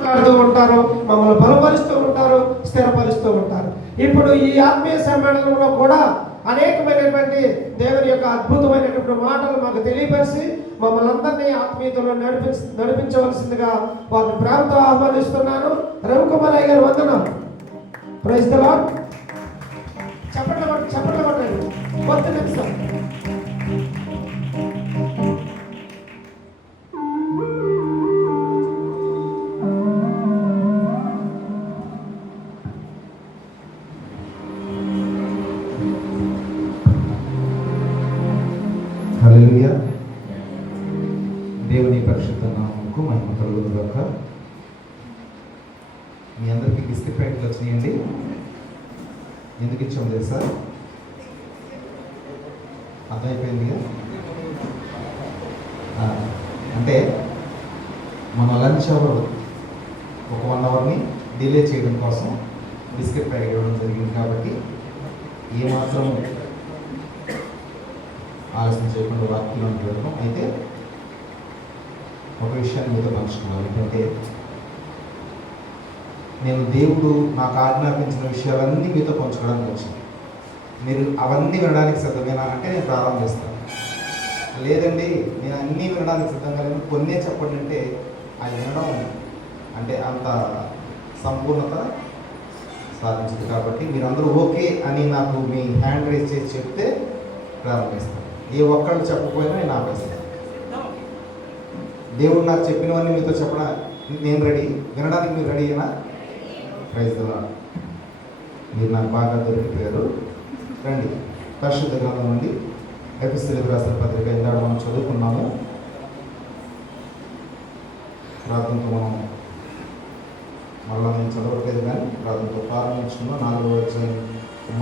మాట్లాడుతూ ఉంటారు, మమ్మల్ని బలపరుస్తూ ఉంటారు, స్థిరపరుస్తూ ఉంటారు. ఇప్పుడు ఈ ఆత్మీయ సమ్మేళనంలో కూడా అనేకమైనటువంటి దేవుని యొక్క అద్భుతమైనటువంటి మాటలు మాకు తెలియపరిచి మమ్మల్ని అందరినీ ఆత్మీయతలో నడిపించవలసిందిగా వారిని ప్రేమతో ఆహ్వానిస్తున్నాను. రవికుమార్ అయ్య గారు వందనం. Praise the lord. చప్పట్లు కొట్టండి. కొద్ది నిమిషం. హల్లెలూయా. దేవుని పరిశుద్ధ నామమునకు మహిమ కలుగును గాక. మీ అందరికీ బిస్కెట్ ప్యాకెట్లు వచ్చినాయండి. ఎందుకు ఇచ్చాము తెలుసా? అర్థమైపోయింది. అంటే మన లంచ్ అవర్ ఒక 1 అవర్ని డిలే చేయడం కోసం బిస్కెట్ ప్యాకెట్ ఇవ్వడం జరిగింది. కాబట్టి ఏమాత్రం ఆలస్యం చేయకుండా వాక్యంలోకి వెళ్ళడం. అయితే ఒక విషయాన్ని మీతో పంచుకున్నాను. ఏంటంటే నేను దేవుడు నాకు ఆజ్ఞాపించిన విషయాలన్నీ మీతో పంచుకోవడానికి వచ్చాను. మీరు అవన్నీ వినడానికి సిద్ధమేనా అంటే నేను ప్రారంభిస్తాను. లేదండి నేను అన్నీ వినడానికి సిద్ధంగా లేదు, కొన్నే చెప్పండి అంటే అది వినడం అంటే అంత సంపూర్ణత సాధించదు. కాబట్టి మీరందరూ ఓకే అని నాకు మీ హ్యాండ్ రైజ్ చేసి చెప్తే ప్రారంభిస్తాను. ఏ ఒక్కళ్ళు చెప్పకపోయినా నేను ఆపేస్తాను. దేవుడు నాకు చెప్పినవన్నీ మీతో చెప్పడం నేను రెడీ. వినడానికి మీరు రెడీ అయినా? Praise the lord. మీరు నాకు బాగా దొరికిపోయారు. రండి. పరిశుద్ధ గ్రంథం నుండి ఎఫెసీయులకు రాసిన పత్రిక ఇందాక మనం చదువుకున్నాము. ప్రార్థనతో మనం మళ్ళీ నేను చదవట్లేదు కానీ ప్రార్థనతో ప్రారంభించుకున్నాం. 4వ అధ్యాయం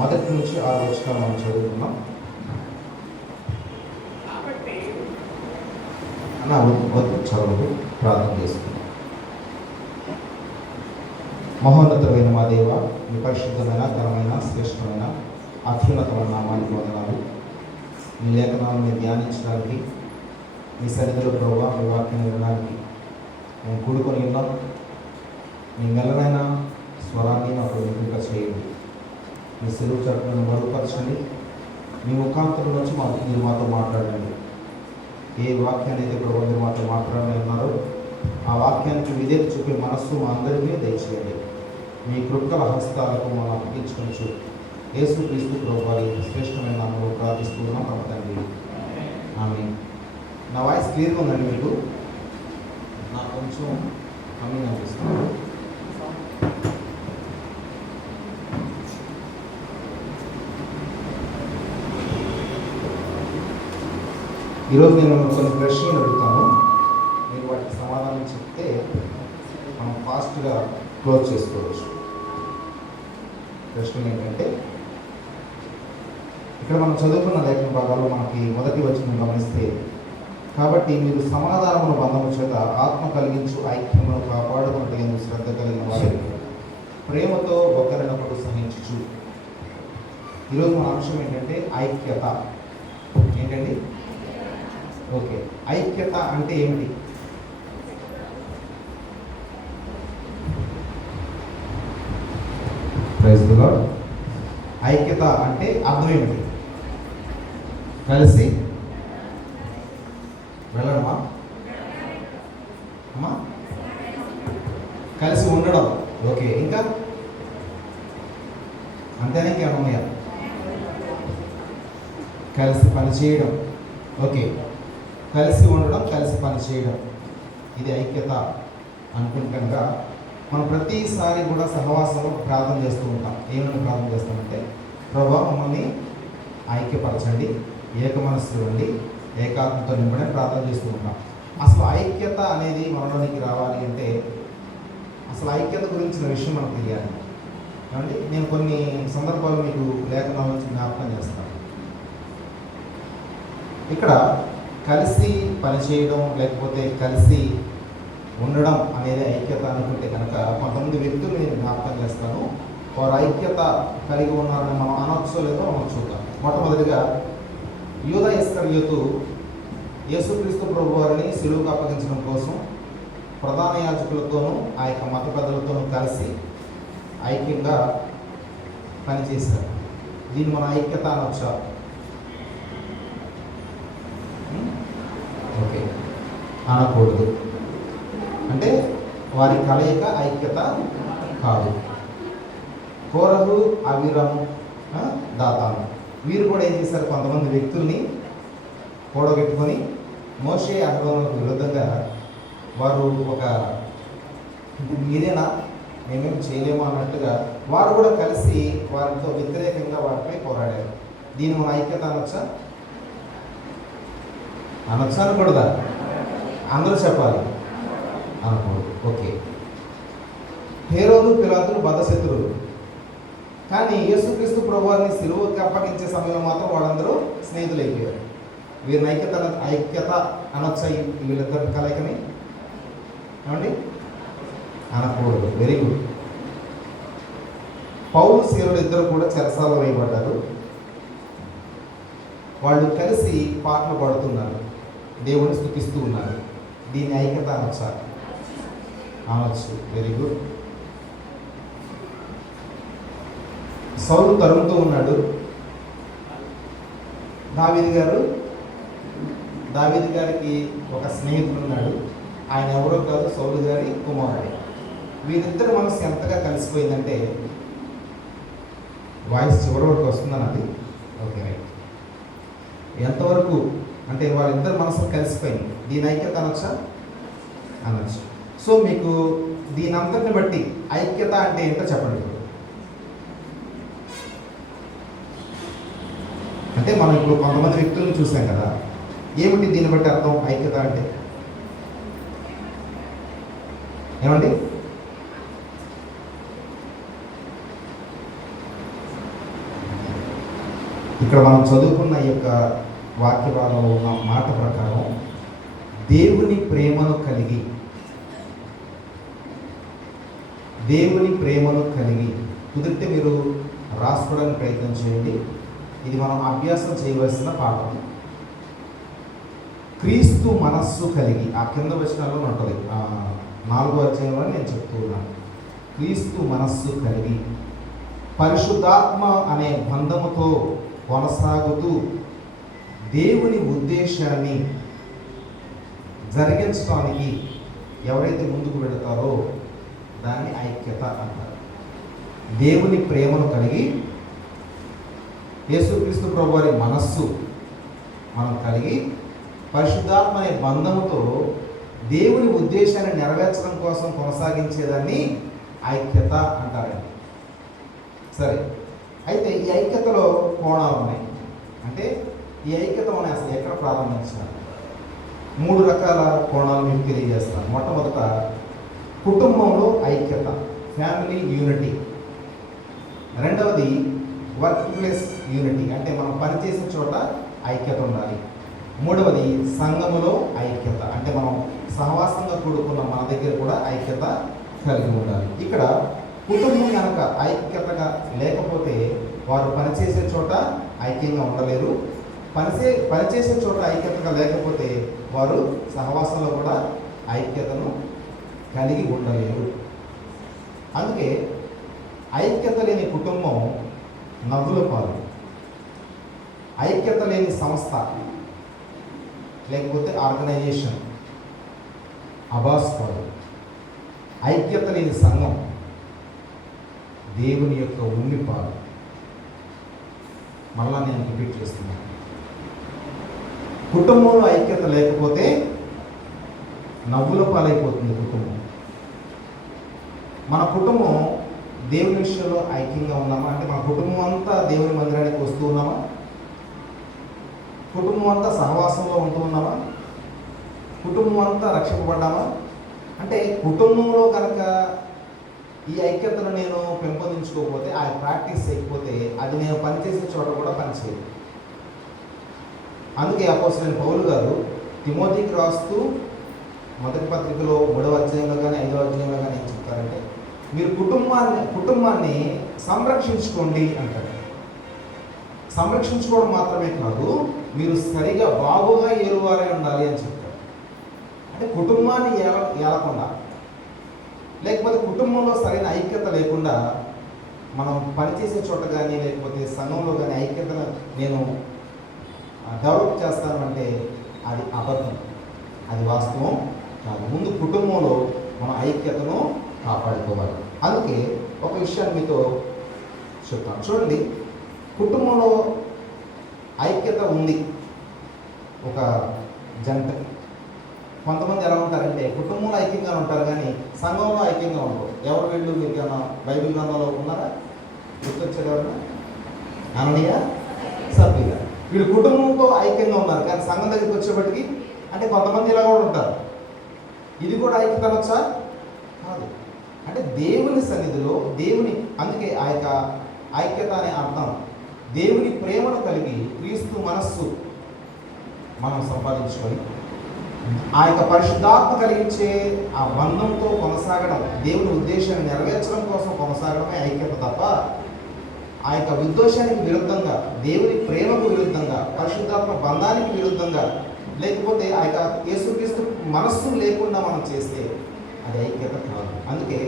1 నుంచి 6 వచనాలు మనం చదువుకున్నాం. వద్దు చదువు ప్రార్థన చేసుకున్నాం. మహోన్నతమైన మా దేవ, మీ పరిశుద్ధమైన ఘనమైన శ్రేష్టమైన అత్యున్నతమైన నామానికి వందనాలు. మీ లేఖనాలను ధ్యానించడానికి మీ సన్నిధిలో ప్రభువా మీ వాక్యం వినడానికి మేము కూడుకొని ఉన్నాం. మీ మెల్లనైన స్వరాన్ని నాకు ఎంపిక చేయండి. మీ సెలవు చట్టలను మరుగుపరచండి. మీ ముఖాంతరం నుంచి మీరు మాతో మాట్లాడండి. ఏ వాక్యాన్ని అయితే ప్రభు మీరు మాతో మాట్లాడాలని ఉన్నారో ఆ వాక్యానికి విధేయత చూపే మనస్సు మా అందరికీ దయచేయండి. మీ కృపల హస్తాలకు మనం అప్పగించుకొచ్చు యేసుక్రీస్తు ప్రభు వారి శ్రేష్టమైన నామములో ప్రార్థిస్తున్నాం తమ తండ్రి. ఆమేన్. నా వాయిస్ క్లియర్గా ఉందండి మీకు? నాకు కొంచెం కమ్మింగ్ అనిపిస్తుంది. ఈరోజు నేను కొన్ని ప్రశ్నలు అడుగుతాను. మీరు వాటికి సమాధానం చెప్తే మనం ఫాస్ట్గా క్లోజ్ చేసుకోవచ్చు. ప్రశ్నలు ఏంటంటే, ఇక్కడ మనం చదువుకున్న లేఖన భాగాల్లో మనకి మొదటి వచనం గమనిస్తే, కాబట్టి మీరు సమాధానమును బంధము చేత ఆత్మ కలిగించు ఐక్యమును కాపాడుకుంటే ఎందుకు శ్రద్ధ కలిగిన వారు ప్రేమతో ఒకరినొకరు సహించుచు. ఈరోజు మన అంశం ఏంటంటే ఐక్యత. ఏంటండి? ఓకే, ఐక్యత అంటే ఏమిటి? Praise the lord. ఐక్యత అంటే అర్థం ఏమిటి? కలిసి వెళ్ళడమా అమ్మా? కలిసి ఉండడం. ఓకే, ఇంకా అంతేనా? ఇంకేమైనా ఉన్నాయా? కలిసి పనిచేయడం. ఓకే, కలిసి ఉండడం, కలిసి పనిచేయడం, ఇది ఐక్యత అనుకుంటానుగా. మనం ప్రతిసారి కూడా సహవాసంలో ప్రార్థన చేస్తూ ఉంటాం. ఏమైనా ప్రార్థన చేస్తామంటే, ప్రభువా మమ్మల్ని ఐక్యపరచండి, ఏక మనస్సు ఇవ్వండి, ఏకాత్మతో నింపడని ప్రార్థన చేస్తూ ఉంటాం. అసలు ఐక్యత అనేది మనలోనికి రావాలి అంటే అసలు ఐక్యత గురించిన విషయం మనకు తెలియాలి. కాబట్టి నేను కొన్ని సందర్భాలు మీకు లేఖనాల నుంచి జ్ఞాపకం చేస్తాను. ఇక్కడ కలిసి పనిచేయడం లేకపోతే కలిసి ఉండడం అనేది ఐక్యత అనుకుంటే కనుక కొంతమంది వ్యక్తులు నేను జ్ఞాపకం చేస్తాను. వారు ఐక్యత కలిగి ఉన్నారని మనం అనొచ్చో లేదో మనం చూద్దాం. మొట్టమొదటిగా యూదా ఇస్కరియోతు యేసుక్రీస్తు ప్రభు వారిని సిలువకు అప్పగించడం కోసం ప్రధాన యాజకులతోనూ ఆ యొక్క మత పెద్దలతోనూ కలిసి ఐక్యంగా పనిచేశారు. దీన్ని మన ఐక్యత అనొచ్చా? ఓకే, అనకూడదు. అంటే వారి కలయిక ఐక్యత కాదు. కోరహు, అవిరము, దాతాను వీరు కూడా ఏం చేశారు? కొంతమంది వ్యక్తుల్ని కూడగట్టుకొని మోషే అహరోనులకు విరుద్ధంగా వారు ఒక మీరేనా, మేమేం చేయలేము అన్నట్టుగా వారు కూడా కలిసి వారితో వ్యతిరేకంగా వారిపై పోరాడారు. దీన్ని మన ఐక్యత అనొచ్చా? అనొచ్చా అనకూడదా? అందరూ చెప్పాలి. అనకూడదు. ఓకే. హేరోదు, పిలాతులు బద్ధశత్రువులు, కానీ యేసుక్రీస్తు ప్రభువారిని సిలువకి అప్పగించే సమయంలో మాత్రం వాళ్ళందరూ స్నేహితులు అయిపోయారు. వీరిని ఐక్యత అనొచ్చా? వీళ్ళిద్దరు కలయికని ఏమండి? అనకూడదు. Very good. పౌలు, సీలులు ఇద్దరు కూడా చెరసాలలో వేయబడ్డారు. వాళ్ళు కలిసి పాటలు పాడుతున్నారు, దేవుడిని స్తుతిస్తూ ఉన్నారు. దీన్ని ఐక్యత అనొచ్చా? అనొచ్చు. Very good. సౌలు తరుముతూ ఉన్నాడు. దావీదు గారికి ఒక స్నేహితుడు ఉన్నాడు. ఆయన ఎవరో కాదు, సౌలు గారి కుమారుడు. వీరిద్దరు మనసు ఎంతగా కలిసిపోయిందంటే, వాయిస్ చివరి వరకు వస్తుందన్నది. Okay, right. ఎంతవరకు అంటే వాళ్ళిద్దరు మనసులు కలిసిపోయింది. దీని ఐక్యత అనొచ్చా? అనొచ్చు. సో మీకు దీని అంతటిని బట్టి ఐక్యత అంటే ఏంటో చెప్పండి. అంటే మనం ఇప్పుడు కొంతమంది వ్యక్తులను చూసాం కదా, ఏమిటి దీన్ని బట్టి అర్థం? ఐక్యత అంటే ఏమండి? ఇక్కడ మనం చదువుకున్న ఈ యొక్క వాక్య భాగంలో ఉన్న మాట ప్రకారం దేవుని ప్రేమను కలిగి కుదిరితే మీరు రాసుకోవడానికి ప్రయత్నం చేయండి. ఇది మనం అభ్యాసం చేయవలసిన పాఠం. క్రీస్తు మనస్సు కలిగి, ఆ కింద వచనాల్లో ఉంటుంది, 4వ అధ్యాయంలో నేను చెప్తూ ఉన్నాను. క్రీస్తు మనస్సు కలిగి పరిశుద్ధాత్మ అనే బంధముతో కొనసాగుతూ దేవుని ఉద్దేశాన్ని జరిగించడానికి ఎవరైతే ముందుకు వెళతారో దాన్ని ఐక్యత అంటారు. దేవుని ప్రేమను కలిగి యేసుక్రీస్తు ప్రభువారి మనస్సు మనం కలిగి పరిశుద్ధాత్మ అనే బంధముతో దేవుని ఉద్దేశాన్ని నెరవేర్చడం కోసం కొనసాగించేదాన్ని ఐక్యత అంటారండి. సరే, అయితే ఈ ఐక్యతలో కోణాలు ఉన్నాయి. అంటే ఈ ఐక్యత మనం అసలు ఎక్కడ ప్రారంభించాలి? 3 రకాల కోణాలు మీకు తెలియజేస్తాను. మొట్టమొదట కుటుంబంలో ఐక్యత, ఫ్యామిలీ యూనిటీ. రెండవది వర్క్ ప్లేస్ యూనిటీ, అంటే మనం పనిచేసే చోట ఐక్యత ఉండాలి. మూడవది సంఘములో ఐక్యత, అంటే మనం సహవాసంగా కూడుకున్న మన దగ్గర కూడా ఐక్యత కలిగి ఉండాలి. ఇక్కడ కుటుంబం కనుక ఐక్యతగా లేకపోతే వారు పనిచేసే చోట ఐక్యంగా ఉండలేరు. పనిచేసే చోట ఐక్యతగా లేకపోతే వారు సహవాసంలో కూడా ఐక్యతను కలిగి ఉండలేరు. అందుకే ఐక్యత లేని కుటుంబం నవ్వుల పాలు, ఐక్యత లేని సంస్థ లేకపోతే ఆర్గనైజేషన్ అబాస్పాలు, ఐక్యత లేని సంఘం దేవుని యొక్క ఉన్నిపాలు. మళ్ళా నేను రిపీట్ చేస్తున్నాను, కుటుంబంలో ఐక్యత లేకపోతే నవ్వుల పాలైపోతుంది కుటుంబం. మన కుటుంబం దేవుని విషయంలో ఐక్యంగా ఉన్నామా? అంటే మన కుటుంబం అంతా దేవుని మందిరానికి వస్తూ ఉన్నామా? కుటుంబం అంతా సహవాసంలో ఉంటూ ఉన్నామా? కుటుంబం అంతా రక్షింపబడ్డామా? అంటే కుటుంబంలో కనుక ఈ ఐక్యతను నేను పెంపొందించుకోకపోతే, ఆ ప్రాక్టీస్ చేయకపోతే, అది నేను పనిచేసే చోట కూడా పనిచేయదు. అందుకే అపోస్తలుడైన పౌలు గారు తిమోతికి రాస్తూ మొదటి పత్రికలో 3వ అధ్యాయంలో కానీ 5వ అధ్యాయంలో కానీ ఏం చెప్తారంటే, మీరు కుటుంబాన్ని సంరక్షించుకోండి అంటారు. సంరక్షించుకోవడం మాత్రమే కాదు, మీరు సరిగా బాగుగా ఏలువారై ఉండాలి అని చెప్తారు. అంటే కుటుంబాన్ని ఏలకుండా, లేకపోతే కుటుంబంలో సరైన ఐక్యత లేకుండా మనం పనిచేసే చోట కానీ లేకపోతే సంఘంలో కానీ ఐక్యతను నేను డెవలప్ చేస్తానంటే అది అబద్ధం, అది వాస్తవం కాదు. ముందు కుటుంబంలో మన ఐక్యతను కాపాడుకోవాలి. అందుకే ఒక విషయాన్ని మీతో చెప్తాను. చూడండి, కుటుంబంలో ఐక్యత ఉంది ఒక జంటకి. కొంతమంది ఎలా ఉంటారంటే కుటుంబంలో ఐక్యంగా ఉంటారు కానీ సంఘంలో ఐక్యంగా ఉంటారు. ఎవరు వీళ్ళు? మీకు ఏమైనా బైబిల్ గ్రంథంలో ఉన్నారా? గుర్తొచ్చారు ఎవరన్నా? అననీయ, సఫీరా. వీళ్ళు కుటుంబంతో ఐక్యంగా ఉన్నారు కానీ సంఘం దగ్గరికి వచ్చేప్పటికి అంటే కొంతమంది ఇలా కూడా ఉంటారు. ఇది కూడా ఐక్యత అనొచ్చా? కాదు. అంటే దేవుని సన్నిధిలో దేవుని, అందుకే ఆ యొక్క ఐక్యత అనే అర్థం దేవుని ప్రేమను కలిగి క్రీస్తు మనస్సు మనం సంపాదించుకొని ఆ యొక్క పరిశుద్ధాత్మ కలిగించే ఆ బంధంతో కొనసాగడం, దేవుని ఉద్దేశాన్ని నెరవేర్చడం కోసం కొనసాగడమే ఐక్యత తప్ప ఆ యొక్క ఉద్దేశానికి విరుద్ధంగా, దేవుని ప్రేమకు విరుద్ధంగా, పరిశుద్ధాత్మ బంధానికి విరుద్ధంగా, లేకపోతే ఆ యొక్క యేసుక్రీస్తు మనస్సు లేకుండా మనం చేస్తే అది ఐక్యత కాదు. అందుకే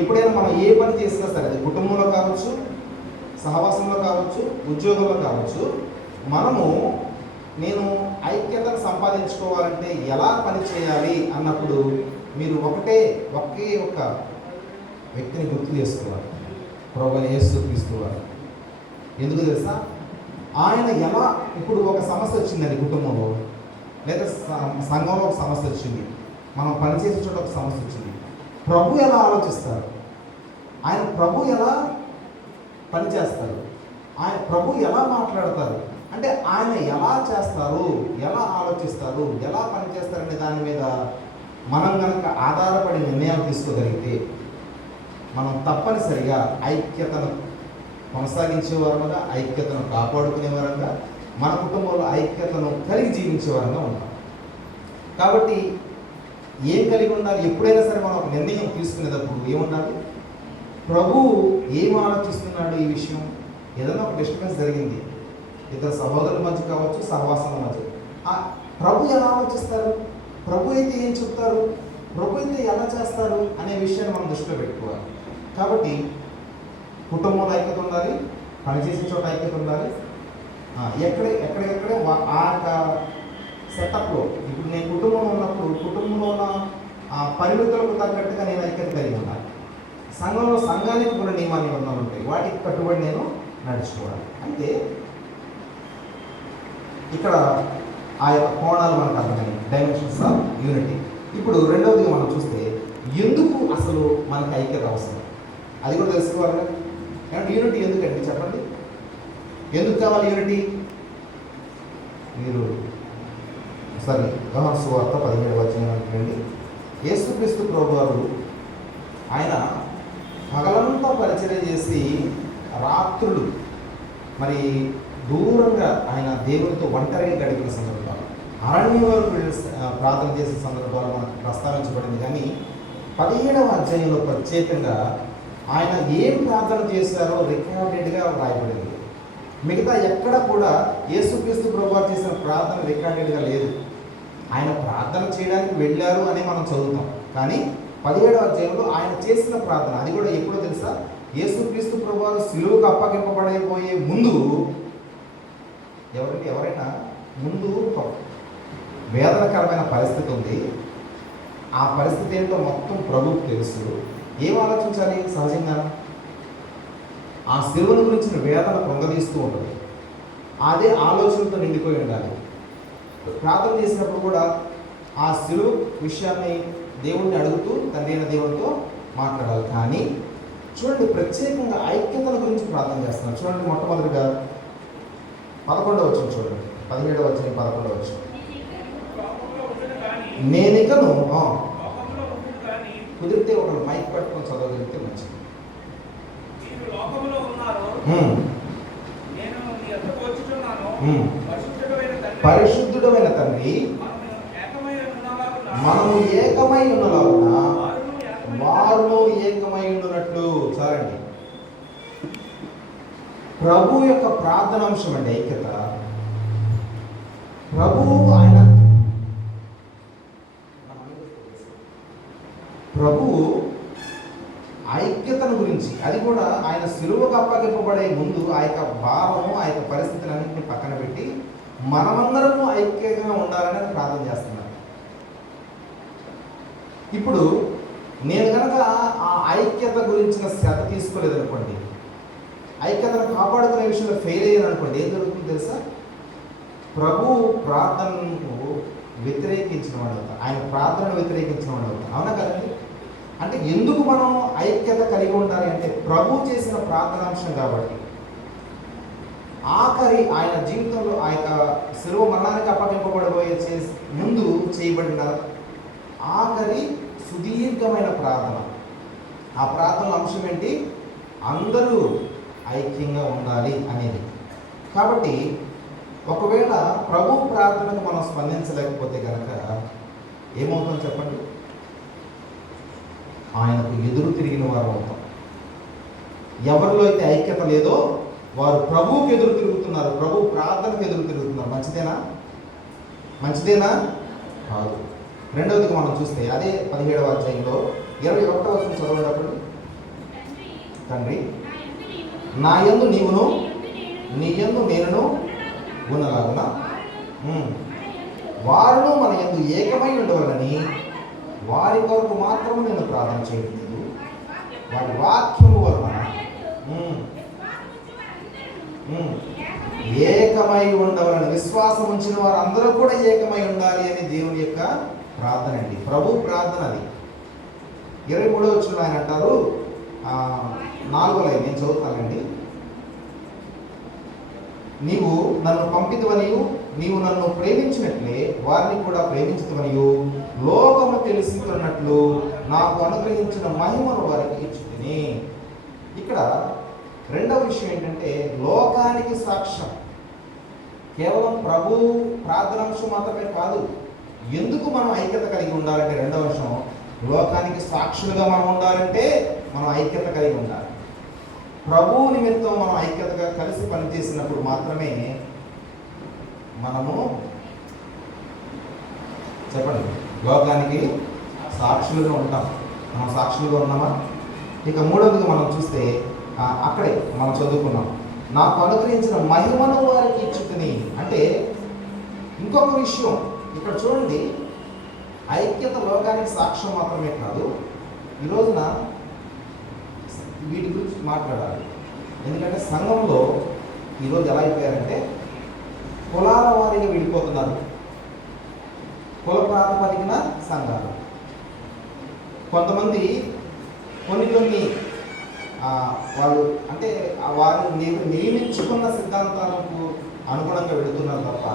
ఎప్పుడైనా మనం ఏ పని చేసినా సరే, అది కుటుంబంలో కావచ్చు, సహవాసంలో కావచ్చు, ఉద్యోగంలో కావచ్చు, మనము నేను ఐక్యతను సంపాదించుకోవాలంటే ఎలా పని చేయాలి అన్నప్పుడు మీరు ఒకే ఒక వ్యక్తిని గుర్తు చేసుకోవాలి, ప్రభువైన యేసుక్రీస్తు వారు. ఎందుకు తెలుసా? ఆయన ఎలా, ఇప్పుడు ఒక సమస్య వచ్చిందండి కుటుంబంలో, లేదా సంఘంలో ఒక సమస్య వచ్చింది, మనం పనిచేసే చోట ఒక సమస్య వచ్చింది. ప్రభు ఎలా ఆలోచిస్తారు? ఆయన ప్రభు ఎలా పనిచేస్తారు? ఆయన ప్రభు ఎలా మాట్లాడతారు? అంటే ఆయన ఎలా చేస్తారు, ఎలా ఆలోచిస్తారు, ఎలా పనిచేస్తారనే దాని మీద మనం కనుక ఆధారపడి నిర్ణయాలు తీసుకోగలిగితే మనం తప్పనిసరిగా ఐక్యతను కొనసాగించేవారంగా, ఐక్యతను కాపాడుకునేవారంగా, మన కుటుంబంలో ఐక్యతను కలిగి జీవించేవారంగా ఉంటాం. కాబట్టి ఏం కలిగి ఉండాలి? ఎప్పుడైనా సరే మనం ఒక నిర్ణయం తీసుకునేటప్పుడు ఏముండాలి? ప్రభు ఏం ఆలోచిస్తున్నాడు ఈ విషయం? ఏదైనా ఒక డిస్టర్బెన్స్ జరిగింది, ఇద్దరు సహోదరుల మధ్య కావచ్చు, సహవాసాల మధ్య, ప్రభు ఎలా ఆలోచిస్తారు, ప్రభు అయితే ఏం చెప్తారు, ప్రభు అయితే ఎలా చేస్తారు అనే విషయాన్ని మనం దృష్టిలో పెట్టుకోవాలి. కాబట్టి కుటుంబంలో ఐక్యత ఉండాలి, పనిచేసే చోట ఐక్యత ఉండాలి. ఎక్కడెక్కడే ఆ యొక్క సెటప్లో, ఇప్పుడు నేను కుటుంబంలో ఉన్నప్పుడు కుటుంబంలో ఉన్న పరిమితులకు తగ్గట్టుగా నేను ఐక్యత కలిగి ఉండాలి. సంఘంలో సంఘానికి కూడా నియమ నిబంధనలు ఉంటాయి, వాటికి కట్టుబడి నేను నడుచుకోవాలి. అంటే ఇక్కడ ఆ యొక్క కోణాలు మనకు అర్థమైంది, డైమెన్షన్స్ ఆఫ్ యూనిటీ. ఇప్పుడు రెండవదిగా మనం చూస్తే ఎందుకు అసలు మనకి ఐక్యత అవసరం, అది కూడా తెలుసుకోవాలి. ఏమంటే యూనిటీ ఎందుకండి చెప్పండి? ఎందుకు కావాలి యూనిటీ? మీరు ఒకసారి యోహాను సువార్త 17వ అధ్యాయం అండి. యేసుక్రీస్తు ప్రభువారు ఆయన పగలంతా పరిచర్య చేసి రాత్రులు మరి దూరంగా ఆయన దేవునితో ఒంటరిగా గడిపిన సందర్భాలు, అరణ్యం వరకు ప్రార్థన చేసే సందర్భాలు మనకు ప్రస్తావించబడింది. కానీ 17వ అధ్యాయంలో ప్రత్యేకంగా ఆయన ఏం ప్రార్థన చేశారో రికార్డెడ్గా రాయబడింది. మిగతా ఎక్కడ కూడా యేసుక్రీస్తు ప్రభువారు చేసిన ప్రార్థన రికార్డెడ్గా లేదు. ఆయన ప్రార్థన చేయడానికి వెళ్ళారు అని మనం చదువుతాం, కానీ 17వ అధ్యాయంలో ఆయన చేసిన ప్రార్థన, అది కూడా ఎప్పుడో తెలుసా? యేసుక్రీస్తు ప్రభువారు సిలువకు అప్పగింపబడబోయే ముందు, ఎవరైనా ముందు వేదనకరమైన పరిస్థితి ఉంది, ఆ పరిస్థితి ఏంటో మొత్తం ప్రభువుకు తెలుసు. ఏం ఆలోచించాలి? సహజంగా ఆ సిలువను గురించిన వేదన పొంగదీస్తూ ఉంటుంది, అదే ఆలోచనతో నిండిపోయి ఉండాలి. ప్రార్థన చేసినప్పుడు కూడా ఆ సిలువ విషయాన్ని దేవుడిని అడుగుతూ తండ్రి అయిన దేవుడితో మాట్లాడాలి. కానీ చూడండి, ప్రత్యేకంగా ఐక్యతల గురించి ప్రార్థన చేస్తున్నారు. చూడండి, మొట్టమొదటిగా 11వ వచనం చూడండి, 17వ వచనం 11వ వచనం. నేనికను కుదిరితే ఒకరు మైక్ పట్టుకొని చదవగలిగితే మంచిది. పరిశుద్ధుడమైన తండ్రి, మనము ఏకమై ఉన్నలాగున వారు ఏకమై ఉండునట్లు. చాలండి, ప్రభు యొక్క ప్రార్థనాంశం అండి ఐక్యత. ప్రభు ఆయన ప్రభువు ఐక్యతను గురించి, అది కూడా ఆయన సిలువకు అప్పగింపబడే ముందు ఆ యొక్క భావము, ఆ యొక్క పరిస్థితులన్నింటినీ పక్కన పెట్టి మనమందరము ఐక్యంగా ఉండాలని ప్రార్థన చేస్తున్నారు. ఇప్పుడు నేను కనుక ఆ ఐక్యత గురించిన శ్రద్ధ తీసుకోలేదనుకోండి, ఐక్యతను కాపాడుకునే విషయంలో ఫెయిల్ అయ్యాను అనుకోండి, ఏం జరుగుతుందో తెలుసా? ప్రభు ప్రార్థనకు వ్యతిరేకించిన వాడు అవుతాం, ఆయన ప్రార్థనను వ్యతిరేకించిన వాడు అవుతాం. అవునా కదండి? అంటే ఎందుకు మనం ఐక్యత కలిగి ఉండాలి అంటే ప్రభు చేసిన ప్రార్థనాంశం కాబట్టి. ఆఖరి ఆయన జీవితంలో ఆ యొక్క శిలువ మరణానికి అప్పగింపబడబోయే ముందు చేయబడిన ఆఖరి సుదీర్ఘమైన ప్రార్థన. ఆ ప్రార్థన అంశం ఏంటి? అందరూ ఐక్యంగా ఉండాలి అనేది. కాబట్టి ఒకవేళ ప్రభు ప్రార్థనకు మనం స్పందించలేకపోతే కనుక ఏమవుతుందో చెప్పండి? ఆయనకు ఎదురు తిరిగిన వారు అవుతాం. ఎవరిలో అయితే ఐక్యత లేదో వారు ప్రభువుకి ఎదురు తిరుగుతున్నారు, ప్రభు ప్రార్థనకు ఎదురు తిరుగుతున్నారు. మంచిదేనా? కాదు. రెండవదిగా మనం చూస్తే అదే 17వ అధ్యాయంలో 21వ వచనం చదవడం. తండ్రి, నా యందు నీవును, నీ యందు నేనును ఉన్నలాగున వారును మన యందు ఏకమై ఉండవాలని వారి కొరకు మాత్రం నేను ప్రార్థన చేయలేదు. వారి వాక్యము వలన ఏకమై ఉండవాలని, విశ్వాసం ఉంచిన వారు అందరూ కూడా ఏకమై ఉండాలి అని దేవుని యొక్క ప్రార్థన అండి. ప్రభు ప్రార్థన అది. 23వ వచనంలో ఆయన అంటారు, 4వ లైన్ నేను చదువుతానండి. నీవు నన్ను పంపితువనియు నీవు నన్ను ప్రేమించినట్లే వారిని కూడా ప్రేమించుతువనియు లోకము తెలుసుకున్నట్లు నాకు అనుగ్రహించిన మహిమను వారికి ఇచ్చుకుని. ఇక్కడ రెండవ విషయం ఏంటంటే లోకానికి సాక్ష్యం. కేవలం ప్రభు ప్రార్థనాంశం మాత్రమే కాదు. ఎందుకు మనం ఐక్యత కలిగి ఉండాలంటే రెండవ విషయం, లోకానికి సాక్షులుగా మనం ఉండాలంటే మనం ఐక్యత కలిగి ఉండాలి. ప్రభు నిమిత్తం మనం ఐక్యతగా కలిసి పనిచేసినప్పుడు మాత్రమే మనము చెప్పండి లోకానికి సాక్షులుగా ఉంటాం. మనం సాక్షులుగా ఉన్నామా? ఇక మూడవదిగా మనం చూస్తే అక్కడే మనం చదువుకున్నాం, నాకు అనుగ్రహించిన మహిమను వారికి ఇచ్చుకుని. అంటే ఇంకొక విషయం ఇక్కడ చూడండి, ఐక్యత లోకానికి సాక్ష్యం మాత్రమే కాదు. ఈ రోజున వీటి గురించి మాట్లాడాలి. ఎందుకంటే సంఘంలో ఈరోజు ఎలా అయిపోయారంటే కులాల వారీగా విడిపోతున్నారు. కుల ప్రాతిపదికన సంఘాలు. కొంతమంది కొన్ని వాళ్ళు అంటే వారు నియమించుకున్న సిద్ధాంతాలకు అనుగుణంగా వెళుతున్నారు తప్ప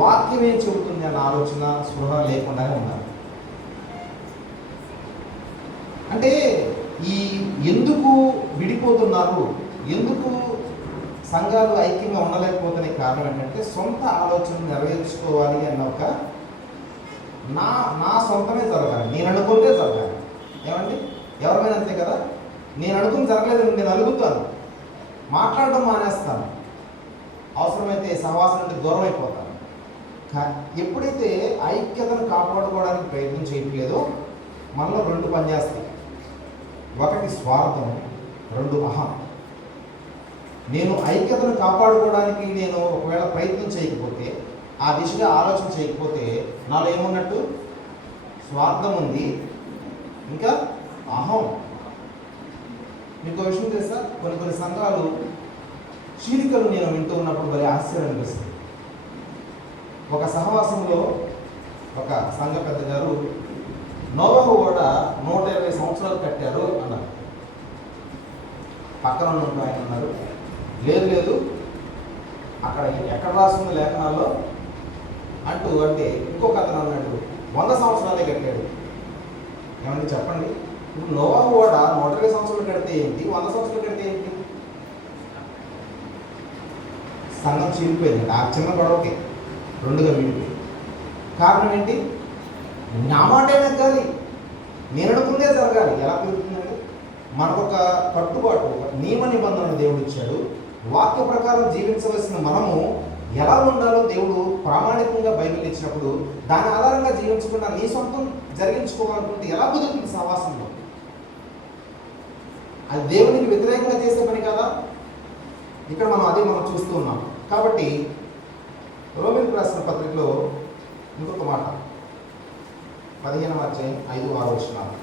వాక్యం ఏం చెబుతుంది అన్న ఆలోచన స్పృహ లేకుండానే ఉన్నారు. అంటే ఈ ఎందుకు విడిపోతున్నారు, ఎందుకు సంఘాలు ఐక్యంగా ఉండలేకపోతున్న కారణం ఏంటంటే సొంత ఆలోచన నెరవేర్చుకోవాలి అన్న ఒక నా సొంతమే జరగాలి, నేను అనుకుంటే జరగాలి. ఏమండి? ఎవరిమైనా అంతే కదా. నేను అనుకుని జరగలేదు, నేను అలుగుతాను, మాట్లాడడం మానేస్తాను, అవసరమైతే సహవాసం నుండి దూరం అయిపోతాను. ఎప్పుడైతే ఐక్యతను కాపాడుకోవడానికి ప్రయత్నం చేయట్లేదో మనలో రెండు పనిచేస్తాయి. ఒకటి స్వార్థం, రెండు అహం. నేను ఐక్యతను కాపాడుకోవడానికి నేను ఒకవేళ ప్రయత్నం చేయకపోతే, ఆ దిశగా ఆలోచన చేయకపోతే నాలో ఏమున్నట్టు? స్వార్థం ఉంది, ఇంకా అహం. మీకు ఒక విషయం తెలుసా? కొన్ని సంఘాలు చీలికలు నేను వింటూ ఉన్నప్పుడు మరి ఆశ్చర్యం అనిపిస్తుంది. ఒక సహవాసంలో ఒక సంఘ పెద్ద గారు నోవహు ఓడ 120 సంవత్సరాలు కట్టారు అన్నారు. పక్కన ఉన్న ఆయన అన్నారు, లేదు అక్కడ ఎక్కడ రాస్తుంది లేఖనాల్లో అంటే ఇంకొక అతను అన్నాడు 100 సంవత్సరాలే కట్టాడు. ఏమని చెప్పండి? ఇప్పుడు నోవహు ఓడ 120 సంవత్సరాలు కడితే ఏంటి, 100 సంవత్సరాలు కడితే ఏంటి? సంఘం చీలిపోయింది. ఆ చిన్న గొడవకి రెండుగా విడిపోయింది. కారణం ఏంటి? నా మాటే నెగ్గాలి, నేను అనుకుందే జరగాలి. ఎలా కుదురుతుందండి? మనకొక కట్టుబాటు, ఒక నియమ నిబంధనలు దేవుడు ఇచ్చాడు. వాక్య ప్రకారం జీవించవలసిన మనము ఎలా ఉండాలో దేవుడు ప్రామాణికంగా బైబిల్ ఇచ్చినప్పుడు దాని ఆధారంగా జీవించకుండా నీ సొంతం జరిగించుకోవాలనుకుంటే ఎలా కుదురుతుంది సహవాసంలో? అది దేవునికి వ్యతిరేకంగా చేసే పని కదా. ఇక్కడ మనం చూస్తూ ఉన్నాం. కాబట్టి రోమీయులకు రాసిన పత్రికలో ఇంకొక మాట 15వ అధ్యాయం 5-6 వచనాలు.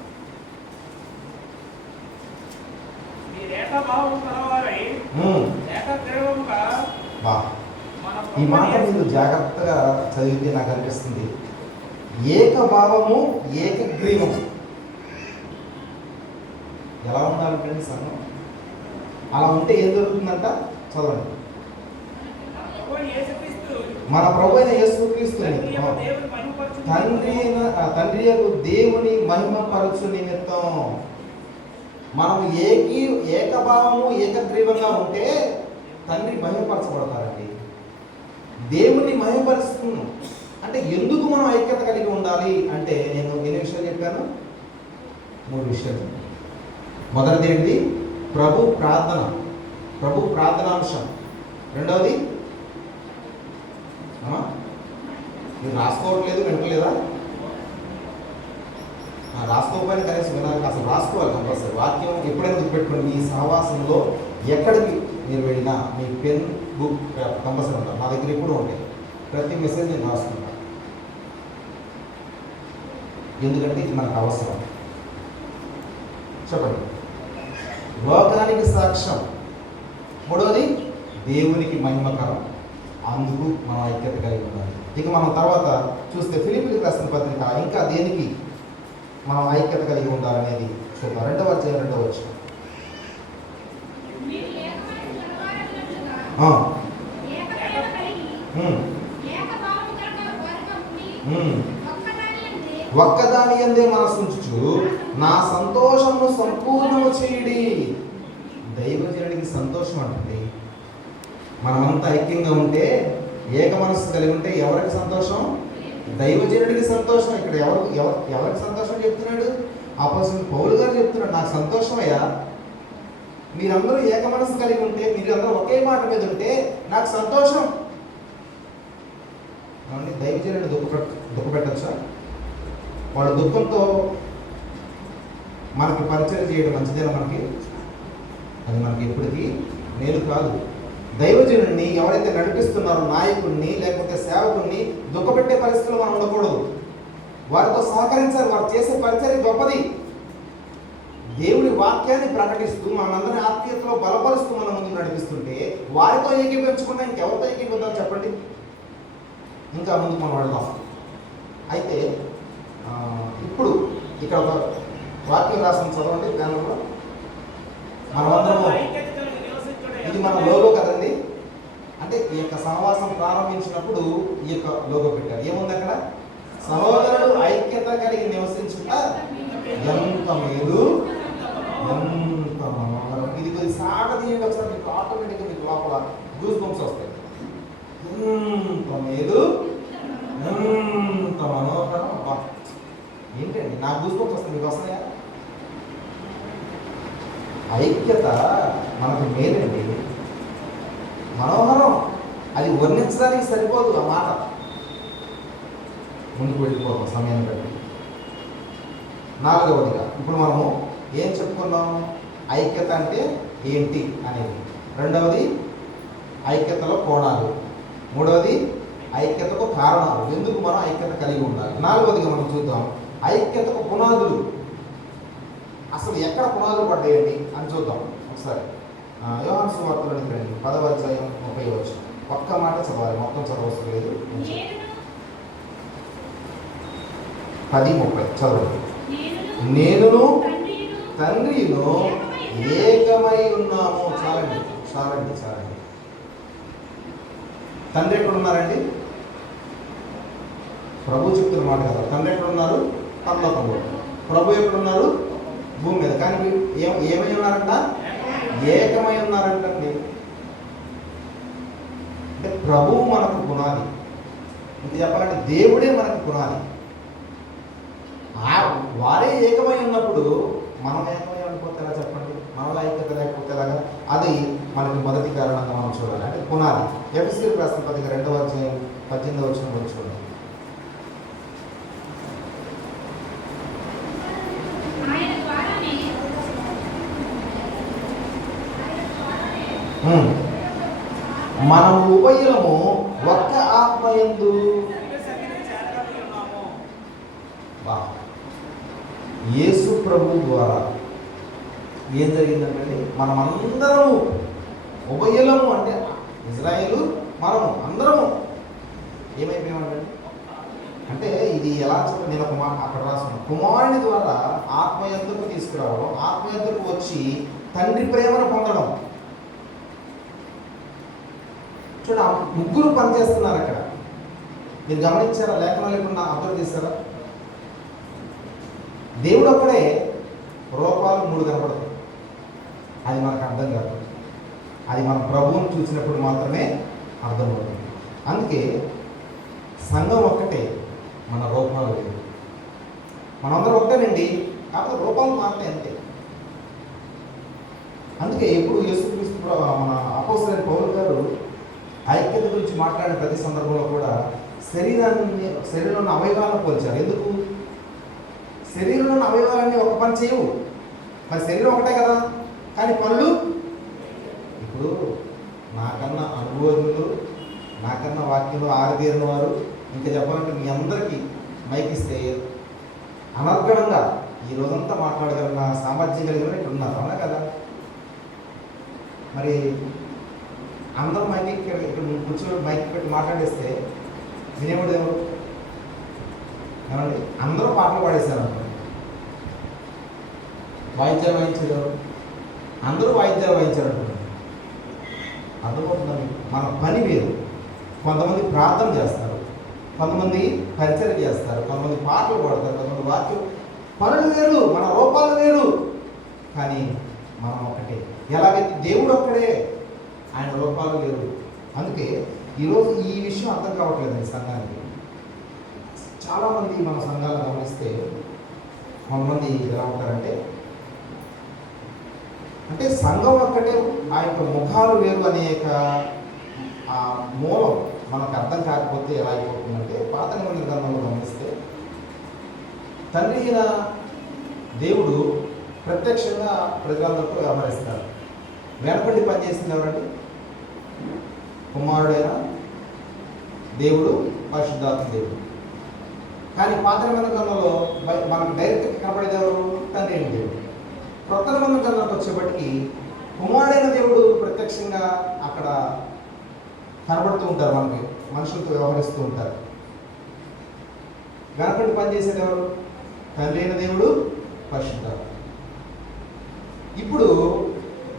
ఈ మాట మీరు జాగ్రత్తగా చదివితే నాకు అనిపిస్తుంది, ఏకభావము ఏకగ్రీవము. ఎలా ఉండాలంటే సంఘం అలా ఉంటే ఏం జరుగుతుందంట? చదవండి. మన ప్రభు అయిన యేసుక్రీస్తుని తండ్రి దేవుని మహిమపరచు నిమిత్తం మనం ఏకభావము ఏకగ్రీవంగా ఉంటే తండ్రి మహిమపరచబడతారండి. దేవుని మహిమపరుస్తున్నాం అంటే ఎందుకు మనం ఐక్యత కలిగి ఉండాలి అంటే నేను ఎన్ని విషయాలు చెప్పాను? 3 విషయాలు. మొదటిది ఏంటి? ప్రభు ప్రార్థనాంశం. రెండవది మీరు రాసుకోవట్లేదు, వింటలేదా? రాసుకోకపోయినా కనీసం వినాలి. అసలు రాసుకోవాలి కంపల్సరీ. వాక్యం ఎప్పుడైనా గుర్తుపెట్టుకోండి. మీ సహవాసంలో ఎక్కడికి మీరు వెళ్ళినా మీ పెన్ బుక్ కంపల్సరీ ఉంటారు. నా దగ్గర ఎప్పుడు ఉంటాయి. ప్రతి మెసేజ్ నేను రాసుకుంటాను, ఎందుకంటే ఇది మనకు అవసరం. చెప్పండి. లోకానికి సాక్ష్యం. మూడవది దేవునికి మహిమకరం. అందుకు మనం ఐక్యత కలిగి ఉండాలి. ఇక మనం తర్వాత చూస్తే ఫిలిప్పీయులకు రాసిన పత్రిక ఇంకా దేనికి మనం ఐక్యత కలిగి ఉండాలనేది చూద్దాం. 2వ అధ్యాయం 2వ వచనం. ఒక్కదాని యందే మనసుంచుచు నా సంతోషమును సంపూర్ణము చేయుడి. దైవజనుడికి సంతోషం అంటే మనమంతా ఐక్యంగా ఉంటే, ఏక మనస్సు కలిగి ఉంటే ఎవరికి సంతోషం? దైవజనుడికి సంతోషం. ఇక్కడ ఎవరికి సంతోషం చెప్తున్నాడు? అపోస్తలుడు పౌలు గారు చెప్తున్నాడు, నాకు సంతోషం అయ్యా, మీరందరూ ఏక మనస్సు కలిగి ఉంటే, మీరందరూ ఒకే మాట మీద ఉంటే నాకు సంతోషం. దైవజనుడిని దుఃఖపెట్టచ్చా? వాళ్ళ దుఃఖంతో మనకి పరిచయం చేయడం మంచిదేనా? అది మనకి ఎప్పటికీ మేలు కాదు. దైవజనుడిని ఎవరైతే నడిపిస్తున్నారో, నాయకుడిని లేకపోతే సేవకుడిని దుఃఖపెట్టే పరిస్థితుల్లో మనం ఉండకూడదు. వారితో సహకరించాలి. వారు చేసే పరిచయం గొప్పది. దేవుడి వాక్యాన్ని ప్రకటిస్తూ మనందరినీ ఆత్మీయతలో బలపరుస్తూ మన ముందు నడిపిస్తుంటే వారితో ఏకీభవించకుండా ఇంకెవరితో ఏకీభవిద్దాం చెప్పండి? ఇంకా ముందుకు మనం వెళ్దాం. అయితే ఇప్పుడు ఇక్కడ ఒక వాక్యం రాసిన చదవండి. దానిలో మనమందరము, ఇది మన లోగో కదండి. అంటే ఈ యొక్క సహవాసం ప్రారంభించినప్పుడు ఈ యొక్క లోగో పెట్టారు. ఏముంది అక్కడ? సహోదరుడు ఐక్యత కలిగి నివసించుట ఎంత మేలు, ఎంత మనోహరం. ఇది కొద్ది సాగదీయండి ఒకసారి, మీకు ఆటోమేటిక్గా మీకు లోపల గూస్ బంప్స్ వస్తాయి. ఎంత మేలు, ఎంత మనోహరం. ఏంటండి నాకు గూస్ బంప్స్ వస్తాయి, మీకు వస్తాయా? ఐక్యత మనకు మేలండి, మనోహరం. అది వర్ణించడానికి సరిపోదు ఆ మాట. ముందుకు వెళ్ళిపోతాం సమయాన్ని బట్టి. 4వదిగా ఇప్పుడు మనము ఏం చెప్పుకున్నాము? ఐక్యత అంటే ఏంటి అనేది. 2వది ఐక్యతలో కోణాలు. 3వది ఐక్యతకు కారణాలు, ఎందుకు మనం ఐక్యత కలిగి ఉండాలి. 4వదిగా మనం చూద్దాం ఐక్యతకు పునాదులు. అసలు ఎక్కడ పునాదులు పడ్డాయండి అని చూద్దాం ఒకసారి. యోహాను సువార్తలోనికి రండి. 10వ అధ్యాయం 30వ వచనం. ఒక్క మాట చదవాలి, మొత్తం చదవవసరం లేదు. 10:30 చదవండి. నేనును తండ్రిను ఏకమై ఉన్నాము. చాలండి చాలండి చాలండి. తండ్రి ఎక్కడ ఉన్నారండి? ప్రభు చెప్తున్న మాట కదా. తండ్రి ఎక్కడ ఉన్నారు? పరలోకంలో. ప్రభు ఎక్కడ ఉన్నారు? భూమి మీద. కానీ ఏమై ఉన్నారంట? ఏకమై ఉన్నారంటండి. అంటే ప్రభువు మనకు పునాది. ఇంత చెప్పాలంటే దేవుడే మనకు పునాది. వారే ఏకమై ఉన్నప్పుడు మనం ఏకమై ఉండిపోతే ఎలా చెప్పండి? మనలో ఐక్యత లేకపోతే ఎలాగా? అది మనకి మొదటి కారణంగా మనం చూడాలి. అంటే పునాది. ఎఫెసీయులకు రాసిన పత్రిక 2వ అధ్యాయం 18వ వచనం కూడా చూడండి. మనం ఉభయులము ఒక్క ఆత్మయందు యేసు ప్రభు ద్వారా ఏం జరిగిందంటే మనమందరము ఉభయులము అంటే ఇజ్రాయేలు మనము అందరము ఏమైపోయామంటే అంటే ఇది ఎలా చెప్పి నేను ఒక మాట అక్కడ రాసుకున్నాను. కుమారుని ద్వారా ఆత్మయందుకు తీసుకురావడం, ఆత్మయందుకు వచ్చి తండ్రి ప్రేమను పొందడం. చూడ ముగ్గురు పనిచేస్తున్నారు అక్కడ. మీరు గమనించారా? లేఖనాలు ఎప్పుడు అర్థం చేశారా? దేవుడు ఒక్కడే రూపాలు 3 కనపడతాయి. అది మనకు అర్థం కాదు. అది మన ప్రభువుని చూసినప్పుడు మాత్రమే అర్థమవుతుంది. అందుకే సంఘం ఒక్కటే, మన రూపాలు లేవు. మనందరం ఒకటేనండి, కాకపోతే రూపాలు మారుతాయి అంతే. అందుకే ఎప్పుడు యేసుక్రీస్తు మన అపోస్తలుడైన పౌలు గారు ఐక్యత గురించి మాట్లాడిన ప్రతి సందర్భంలో కూడా శరీరంలో అవయవాలను పోల్చారు. ఎందుకు? శరీరంలోని అవయవాలన్నీ ఒక పని చేయవు. మరి శరీరం ఒకటే కదా, కానీ పనులు. ఇప్పుడు నాకన్నా అనుభవజ్ఞులు, నాకన్నా వాక్యంలో ఆరితేరిన వారు, ఇంకా చెప్పాలంటే మీ అందరికీ మైక్ ఇస్తే అనర్గణంగా ఈ రోజంతా మాట్లాడగలన్న సామర్థ్యం కలిగిన ఇక్కడ ఉన్నారు, అవునా కదా? మరి అందరూ మైక్ ఇక్కడ కూర్చొని మైక్ పెట్టి మాట్లాడేస్తే వినేవాడు ఎవరు? ఏమండి, అందరూ పాటలు పాడేశారు అనుకోండి, వాయిద్యాలు వాయించారు ఎవరు? అందరూ వాయిద్యాలు వాయించారు అనుకోండి. అర్థమవుతుందని మన పని వేరు. కొంతమంది ప్రార్థన చేస్తారు, కొంతమంది పరిచయం చేస్తారు, కొంతమంది పాటలు పాడతారు, కొంతమంది వాక్యం. పనులు వేరు, మన రూపాలు వేరు, కానీ మనం ఒకటే. ఎలాగైతే దేవుడు ఒక్కడే, ఆయన రూపాలు వేరు. అందుకే ఈరోజు ఈ విషయం అర్థం కావట్లేదు సంఘానికి. చాలామంది మన సంఘాలను గమనిస్తే కొంతమంది ఎలా ఉంటారంటే, అంటే సంఘం ఒక్కటే, ఆ యొక్క ముఖాలు వేరు అనేక ఆ మూలం మనకు అర్థం కాకపోతే ఎలా అయిపోతుందంటే, పాత నిబంధన గ్రంథంలో గమనిస్తే తండ్రి అయిన దేవుడు ప్రత్యక్షంగా ప్రజలందరితో వ్యవహరిస్తారు. వెనపడి పనిచేసింది ఎవరండి? కుమారుడైన దేవుడు, పరిశుద్ధాత్మ దేవుడు. కానీ పాత నిబంధన గ్రంథంలో మనకు డైరెక్ట్గా కనపడేది ఎవరు? తండ్రి అయిన దేవుడు. కొత్త నిబంధన గ్రంథంలోకి వచ్చేప్పటికీ కుమారుడైన దేవుడు ప్రత్యక్షంగా అక్కడ కనబడుతూ ఉంటారు, మనకి మనుషులతో వ్యవహరిస్తూ ఉంటారు. వెనపడి పనిచేసేది ఎవరు? తండ్రి అయిన దేవుడు, పరిశుద్ధాత్మ. ఇప్పుడు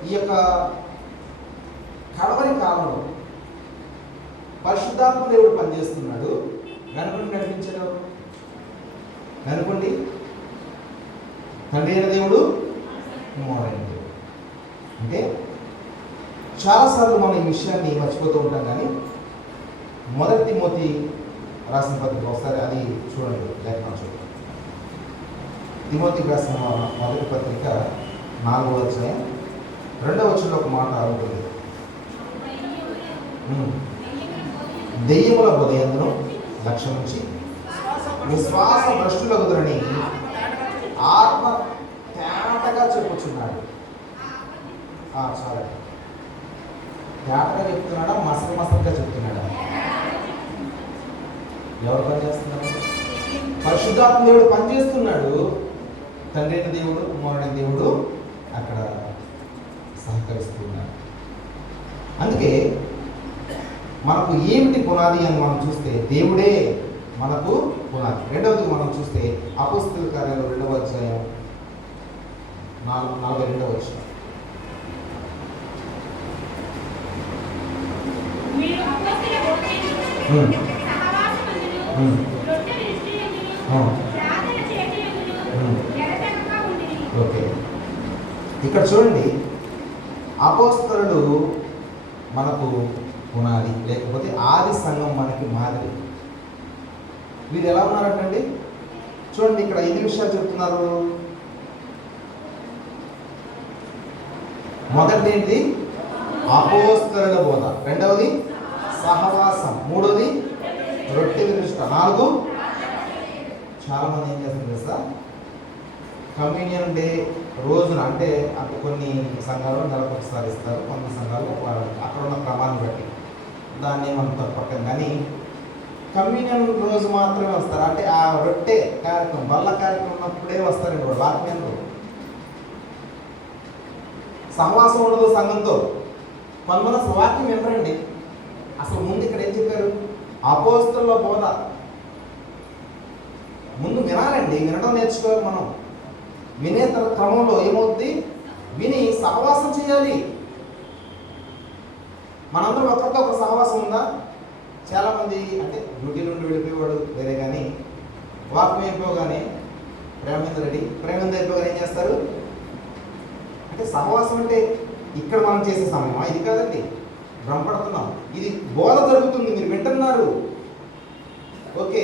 ఈ యొక్క కడవరి కాలంలో పరిశుద్ధాత్మ దేవుడు పనిచేస్తున్నాడు. వెనకండి నడిపించాడు వెనుకండి తండ్రి అయిన దేవుడు, కుమారుడైన దేవుడు. అంటే చాలాసార్లు మనం ఈ విషయాన్ని మర్చిపోతూ ఉంటాం. కానీ 1 తిమోతి రాసిన పత్రిక ఒకసారి అది చూడండి, లేఖనం చూడండి. తిమోతికి రాసిన 1వ పత్రిక 4వ అధ్యాయం 2వ వచనంలో ఒక మాట ఉంటుంది. దెయ్యముల బోధయందును లక్ష్యం నుంచి విశ్వాస భ్రష్టులగుదురని ఆత్మ తేటగా చెప్పుచున్నాడు. చాలా తేటగా చెప్తున్నాడా, మసలుగా చెప్తున్నాడా? ఎవరు పనిచేస్తున్నారు? పరిశుద్ధాత్మ దేవుడు పనిచేస్తున్నాడు. తండ్రి అయిన దేవుడు, కుమారుడైన దేవుడు అక్కడ సహకరిస్తున్నారు. అందుకే మనకు ఏమిటి పునాది అని మనం చూస్తే దేవుడే మనకు పునాది. రెండవది మనం చూస్తే అపోస్తలుల కార్యాలు 2వ అధ్యాయం 42వ వచనం. ఓకే, ఇక్కడ చూడండి, అపోస్తలులు మనకు పునాది, లేకపోతే ఆది సంఘం మనకి మాదిరి. వీరు ఎలా ఉన్నారంటండి? చూడండి, ఇక్కడ ఎన్ని విషయాలు చెప్తున్నారు. మొదటిది ఏంటి? అపోస్తలుల బోధ, రెండవది సహవాసం, మూడవది రొట్టె విరుచుట, నాలుగు చాలా మంది ఏం చేస్తారు తెలుసా, కమ్యూనియన్ డే రోజున అంటే అక్కడ కొన్ని సంఘాలు నెలకు ఒకసారి ఇస్తారు, కొన్ని సంఘాలు అక్కడ ఉన్న క్రమాన్ని బట్టి దాన్ని ఏమంటారు పక్కన. కానీ కమ్యూనియన్ రోజు మాత్రమే వస్తారు, అంటే ఆ రొట్టె కార్యక్రమం బల్ల కార్యక్రమం ఉన్నప్పుడే వస్తారు. కూడా వాక్యంలో సహవాసం ఉండదు సంఘంతో. కొంతమంది అసలు వాక్యం వినరండి. అసలు ముందు ఇక్కడ ఏం చెప్పారు, అపోస్తలుల బోధ ముందు వినాలండి, వినడం నేర్చుకోవాలి. మనం వినే క్రమంలో ఏమవుద్ది, విని సహవాసం చేయాలి. మనందరం ఒక్కొక్క ఒక సహవాసం ఉందా? చాలామంది అంటే డ్యూటీ నుండి వెళ్ళిపోయేవాడు వేరే, కానీ వాక్యం అయిపోగానే ప్రేమేంద్ర అయిపోగానే ఏం చేస్తారు అంటే సహవాసం అంటే ఇక్కడ మనం చేసే సమయం ఇది కాదండి, భ్రమపడుతున్నాం. ఇది బోధ జరుగుతుంది, మీరు వింటున్నారు, ఓకే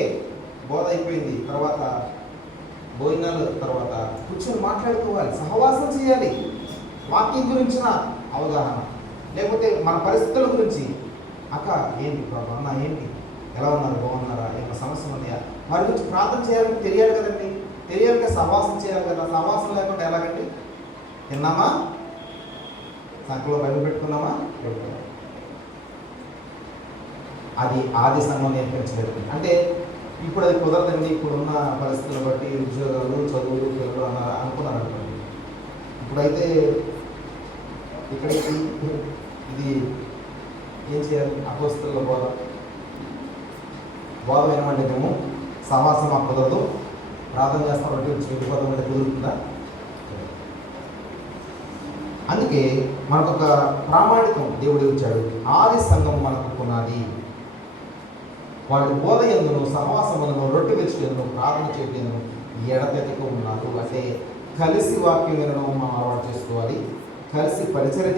బోధ అయిపోయింది, తర్వాత భోజనాలు తర్వాత కూర్చొని మాట్లాడుకోవాలి, సహవాసం చేయాలి. వాక్యం గురించిన అవగాహన, లేకపోతే మన పరిస్థితుల గురించి, అక్క ఏంటి ప్రభు, అన్న ఏంటి, ఎలా ఉన్నారు, బాగున్నారా, ఏమైనా సమస్య ఉన్నాయా, వారి గురించి ప్రార్థన చేయాలని తెలియాలి కదండి. తెలియాలిగా సహవాసం చేయాలి కదా. సహవాసం లేకుండా ఎలాగండి? తిన్నామా, సంఖ్యలో బయట పెట్టుకున్నామా, పెట్టుకున్నాం. అది ఆది సంఘం నేర్పించలేదు. అంటే ఇప్పుడు అది కుదరదండి, ఇప్పుడున్న పరిస్థితులను బట్టి ఉద్యోగాలు, చదువులు, పిల్లలు అనుకున్నారు అనుకోండి. ఇప్పుడైతే ఇక్కడికి ఇది ఏం చేయాలి, అపోస్తలుల బోధ వినమంటే మేము సహవాసం మాకు కుదరదు, ప్రార్థన చేస్తాం, రొట్టె వచ్చి వెళ్ళిపోతాం అంటే కుదురుతుందా? అందుకే మనకు ఒక ప్రామాణికం దేవుడు ఇచ్చాడు. ఆది సంఘం మనకు పునాది. వాళ్ళు బోధ ఎందును, సహవాసములను, రొట్టె విరుచుటను, ప్రార్థన చేయడం ఎడతెగక ఉన్నారు. అంటే కలిసి వాక్యం వినడం మనం అలవాటు చేసుకోవాలి, కలిసి పరిచయం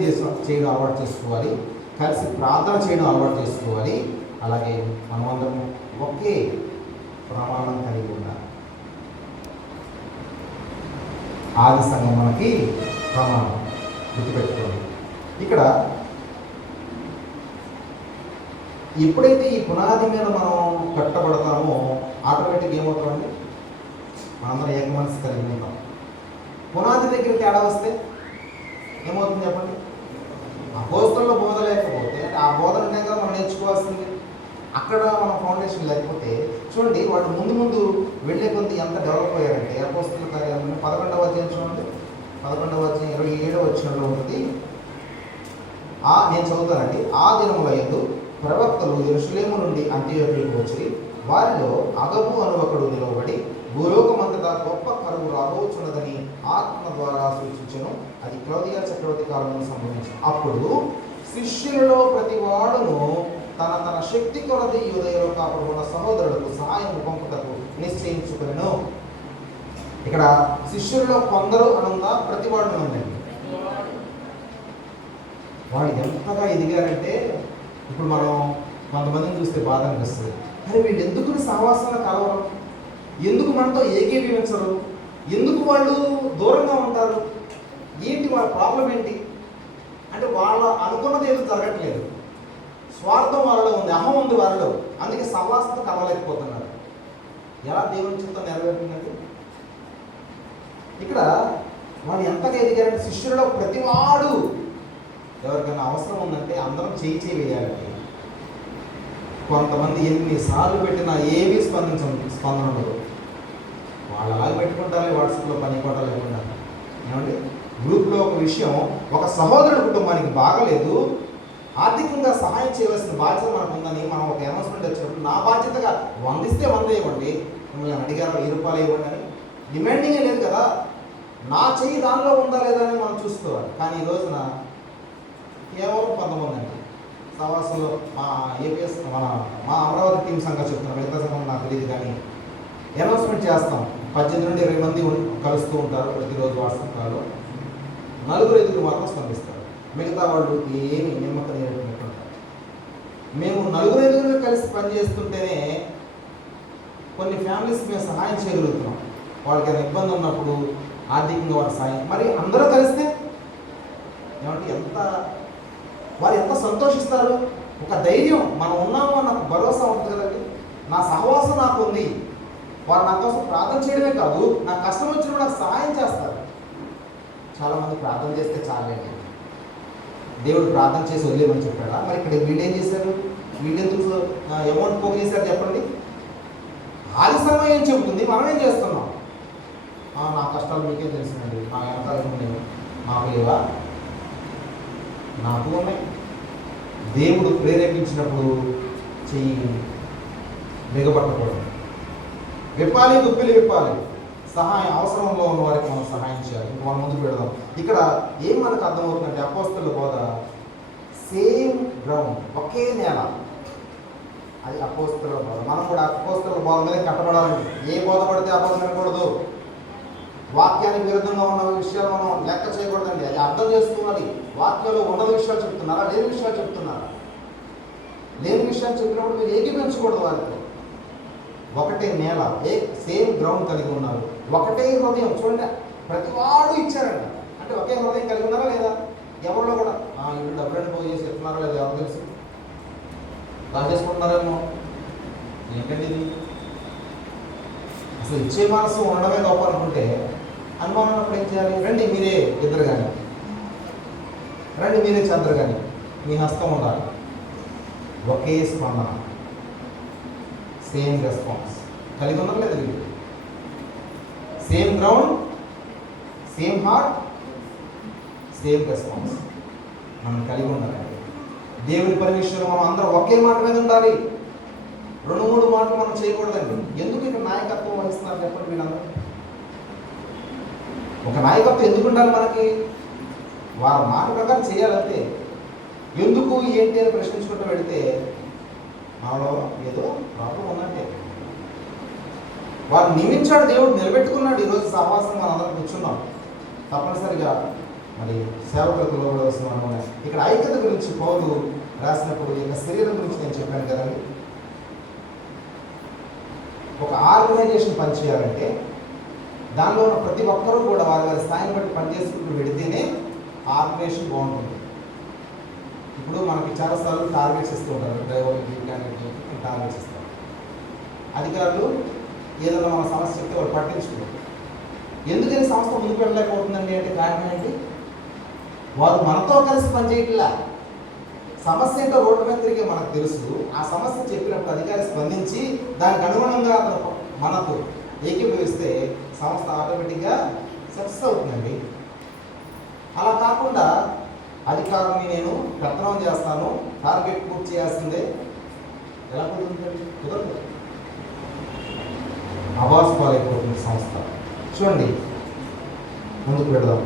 చేయడం అలవాటు చేసుకోవాలి, కలిసి ప్రార్థన చేయడం అలవాటు చేసుకోవాలి. అలాగే మనమందరం ఒకే ప్రమాణం కలిగి ఉండాలి. ఆది సంఘం మనకి ప్రమాణం గుర్తుపెట్టుకోండి. ఇక్కడ ఎప్పుడైతే ఈ పునాది మీద మనం కట్టబడతామో ఆటోమేటిక్ ఏమవుతామండి, మనందరం ఏక మనసు కలిగి ఉంటాం. పునాది దగ్గర తేడా వస్తే ఏమవుతుంది చెప్పండి? అపోస్తలుల బోధ లేకపోతే, ఆ బోధ ఉన్నాయి కదా మనం నేర్చుకోవాల్సింది, అక్కడ మన ఫౌండేషన్ లేకపోతే చూడండి, వాళ్ళు ముందు ముందు వెళ్ళే కొద్ది ఎంత డెవలప్ అయ్యారంటే, అపోస్తలుల కార్యాలను 11వ అధ్యాయం చూడండి, 11వ అధ్యాయం 27వ వచనంలో ఉంటుంది. నేను చదువుతానండి. ఆ దినముల యందు ప్రవక్తలు యెరూషలేము నుండి అంతియోక్యకు వచ్చి, వారిలో అగబు అను ఒకడు నిలవబడి, భూలోకమంతటా గొప్ప కరువు రాబోచున్నదని ఆత్మ ద్వారా సూచించను. అది క్లౌదియా చక్రవర్తి కాలంలో సంభవించింది. అప్పుడు శిష్యులలో ప్రతి వాడును తన తన శక్తి కొలది యూదయలో కాపాడుకున్న సహోదరులకు సహాయం పంపుటకు నిశ్చయించుకును. ఇక్కడ శిష్యుల్లో కొందరు అనుందా, ప్రతి వాడును ఉందండి. వాళ్ళు ఎంతగా ఎదిగారంటే, ఇప్పుడు మనం కొంతమందిని చూస్తే బాధ అనిపిస్తుంది. అరే వీళ్ళు ఎందుకు సహవాసంలో కలవరు, ఎందుకు మనతో ఏకీభవించరు, ఎందుకు వాళ్ళు దూరంగా ఉంటారు, ఏంటి వాళ్ళ ప్రాబ్లం ఏంటి అంటే, వాళ్ళ అనుకున్నది ఏదో జరగట్లేదు, స్వార్థం వాళ్ళలో ఉంది, అహం ఉంది వాళ్ళలో, అందుకే సహవాసంతో కలవలేకపోతున్నారు. ఎలా దేవుని చిత్తం నెరవేరుతుందంటే, ఇక్కడ వాళ్ళు ఎంతగా ఎదిగారంటే, శిష్యులలో ప్రతివాడు ఎవరికైనా అవసరం ఉందంటే అందరం చేయి వేయాలండి. కొంతమంది ఎన్నిసార్లు పెట్టినా ఏమీ స్పందన ఉండదు. వాళ్ళు అలాగే పెట్టుకుంటారు, వాట్సాప్లో పని కూడా లేకుండా. ఏమండి, గ్రూప్లో ఒక విషయం, ఒక సహోదరుడి కుటుంబానికి బాగలేదు, ఆర్థికంగా సహాయం చేయవలసిన బాధ్యత మనకు ఉందని మనం ఒక అనౌన్స్మెంట్ వచ్చినప్పుడు, నా బాధ్యతగా 100 ఇస్తే 100 ఇవ్వండి, మిమ్మల్ని అడిగారు 1000 రూపాయలు ఇవ్వండి అని డిమాండింగే లేదు కదా, నా చెయ్యి దానిలో ఉందా లేదా అని మనం చూసుకోవాలి. కానీ ఈ రోజున కేవలం కొంతమంది అండి సహవాసంలో, మా ఏపీఎస్ మా అమరావతి టీం సంఘం చెప్తున్నాం, మిగతా సంఘం నాకు తెలియదు, కానీ అనౌన్స్మెంట్ చేస్తాం. 18 నుండి 20 మంది కలుస్తూ ఉంటారు ప్రతిరోజు వాట్సాప్ కాల్లో. 4-5 మాత్రం స్పందిస్తారు, మిగతా వాళ్ళు ఏమి నిమ్మకం నేర్చుకుంటారు. మేము 4-5 కలిసి పనిచేస్తుంటేనే కొన్ని ఫ్యామిలీస్ మేము సహాయం చేయగలుగుతున్నాం. వాళ్ళకి ఏమైనా ఇబ్బంది ఉన్నప్పుడు ఆర్థికంగా వాళ్ళ సహాయం, మరి అందరూ కలిస్తే ఏమంటే ఎంత వారు ఎంత సంతోషిస్తారు. ఒక ధైర్యం, మనం ఉన్నాము అన్న భరోసా ఉంటుంది కదండి. నా సహవాసం నాకు ఉంది, వారు నా కోసం ప్రార్థన చేయడమే కాదు, నాకు కష్టం వచ్చినప్పుడు నాకు సహాయం చేస్తారు. చాలామంది ప్రార్థన చేస్తే చాలండి, దేవుడు ప్రార్థన చేసి వదిలేమని చెప్పాడా? మరి ఇక్కడ వీళ్ళు ఏం చేశారు? వీళ్ళెందుకు అమౌంట్ పోగు చేశారు చెప్పండి? ఆది సమయం చెబుతుంది, మనం ఏం చేస్తున్నాం? నా కష్టాలు మీకే తెలుసునండి, నా వెనకాల ఉన్నాయి, నాకు లేవా? నాకు ఉన్నాయి. దేవుడు ప్రేరేపించినప్పుడు చెయ్యి బిగపట్టకూడదు, విప్పాలి, దుప్పిలి విప్పాలి. సహాయం అవసరంలో ఉన్న వారికి మనం సహాయం చేయాలి. ఇంకా మనం ముందుకు పెడదాం. ఇక్కడ ఏం మనకు అర్థమవుతుందంటే అపోస్తలుల బోధ సేమ్ గ్రౌండ్, ఒకే నేల. అది అపోస్తలుల బోధ. మనం కూడా అపోస్తలుల బోధ మీద కట్టబడాలండి. ఏ బోధ పడితే ఆ బోధ వినకూడదు. వాక్యానికి విరుద్ధంగా ఉన్న విషయాలు మనం లెక్క చేయకూడదండి. అది అర్థం చేసుకోవాలి. వాక్యంలో ఉన్న విషయాలు చెప్తున్నారా, లేని విషయాలు చెప్తున్నారా? లేని విషయాలు చెప్పినప్పుడు మీరు ఏకీపించకూడదు. వారితో ఒకటే నేల, సేమ్ గ్రౌండ్ కలిగి ఉన్నారు, ఒకటే హృదయం. చూడండి, ప్రతి వాడు ఇచ్చారండి. అంటే ఒకే హృదయం కలిగి ఉన్నారా లేదా? ఎవరిలో కూడా వీళ్ళు డబ్బులను పోయి చేసి చెప్తున్నారా లేదా? ఎవరు తెలుసు? రాజేసుకుంటున్నారేమో. ఏంటండి ఇది? అసలు ఇచ్చే మనసు ఉండడమే గొప్ప అనుకుంటే అనుమానం అప్పుడు ఏం చేయాలి? రండి మీరే ఇద్దరు కానీ, రండి మీరే చంద్ర కానీ, మీ హస్తం ఉండాలి. ఒకే స్పందన, సేమ్ రెస్పాన్స్ కలిగి ఉన్నారు లేదా? వీళ్ళు same ground, same heart, same response మనం కలిగి ఉండాలి. దేవుని పరమేశ్వరం మనం అందరం ఒకే మాట మీద ఉండాలి. 2-3 మాటలు మనం చేయకూడదండి. ఎందుకు ఇక్కడ నాయకత్వం వహిస్తున్నారు చెప్పండి? వీళ్ళందరూ ఒక నాయకత్వం ఎందుకు ఉండాలి మనకి? వారి మాట ప్రకారం చేయాలంటే. ఎందుకు ఏంటి అని ప్రశ్నించుకుంటూ వెళితే మనలో ఏదో ప్రాబ్లం ఉందంటే. వారు నియమించాడు, దేవుడు నిలబెట్టుకున్నాడు. ఈరోజు సహవాసం మనందరం కూర్చున్నాం. తప్పనిసరిగా మరి సేవకులకు లోబడవలసిన మనం ఇక్కడ ఐక్యత గురించి పౌలు రాసినప్పుడు ఇక శరీరం గురించి నేను చెప్పాను కదండి. ఒక ఆర్గనైజేషన్ పనిచేయాలంటే దానిలో ఉన్న ప్రతి ఒక్కరూ కూడా వారి వారి స్థాయిని బట్టి పనిచేసుకుంటూ వెళితేనే ఆర్గనైజేషన్ బాగుంటుంది. ఇప్పుడు మనకి చాలాసార్లు టార్గెట్స్ ఇస్తూ ఉంటారు. డ్రైవర్కి, క్యాండిడేట్కి టార్గెట్స్ ఇస్తారు. అధికారులు ఏదైనా మన సమస్య చెప్తే వాళ్ళు పట్టించుకోరు. ఎందుకని సంస్థ ముందుకు వెళ్ళలేకపోతుందండి అంటే కారణం ఏంటి? వారు మనతో కలిసి పనిచేయట్లా. సమస్య ఏంటో రోడ్డు మీద తిరిగే మనకు తెలుసు. ఆ సమస్య చెప్పినప్పుడు అధికారి స్పందించి దానికి అనుగుణంగా అతను మనకు ఏకీభవిస్తే సంస్థ ఆటోమేటిక్గా సక్సెస్ అవుతుందండి. అలా కాకుండా అధికారాన్ని నేను పెత్తనం చేస్తాను, టార్గెట్ పూర్తి చేయాల్సిందే, ఎలా కుదురుతుందండి? కుదరదు. అవాస్ పాలైపోతుంది సంస్థ. చూడండి, ముందుకు పెడదాం.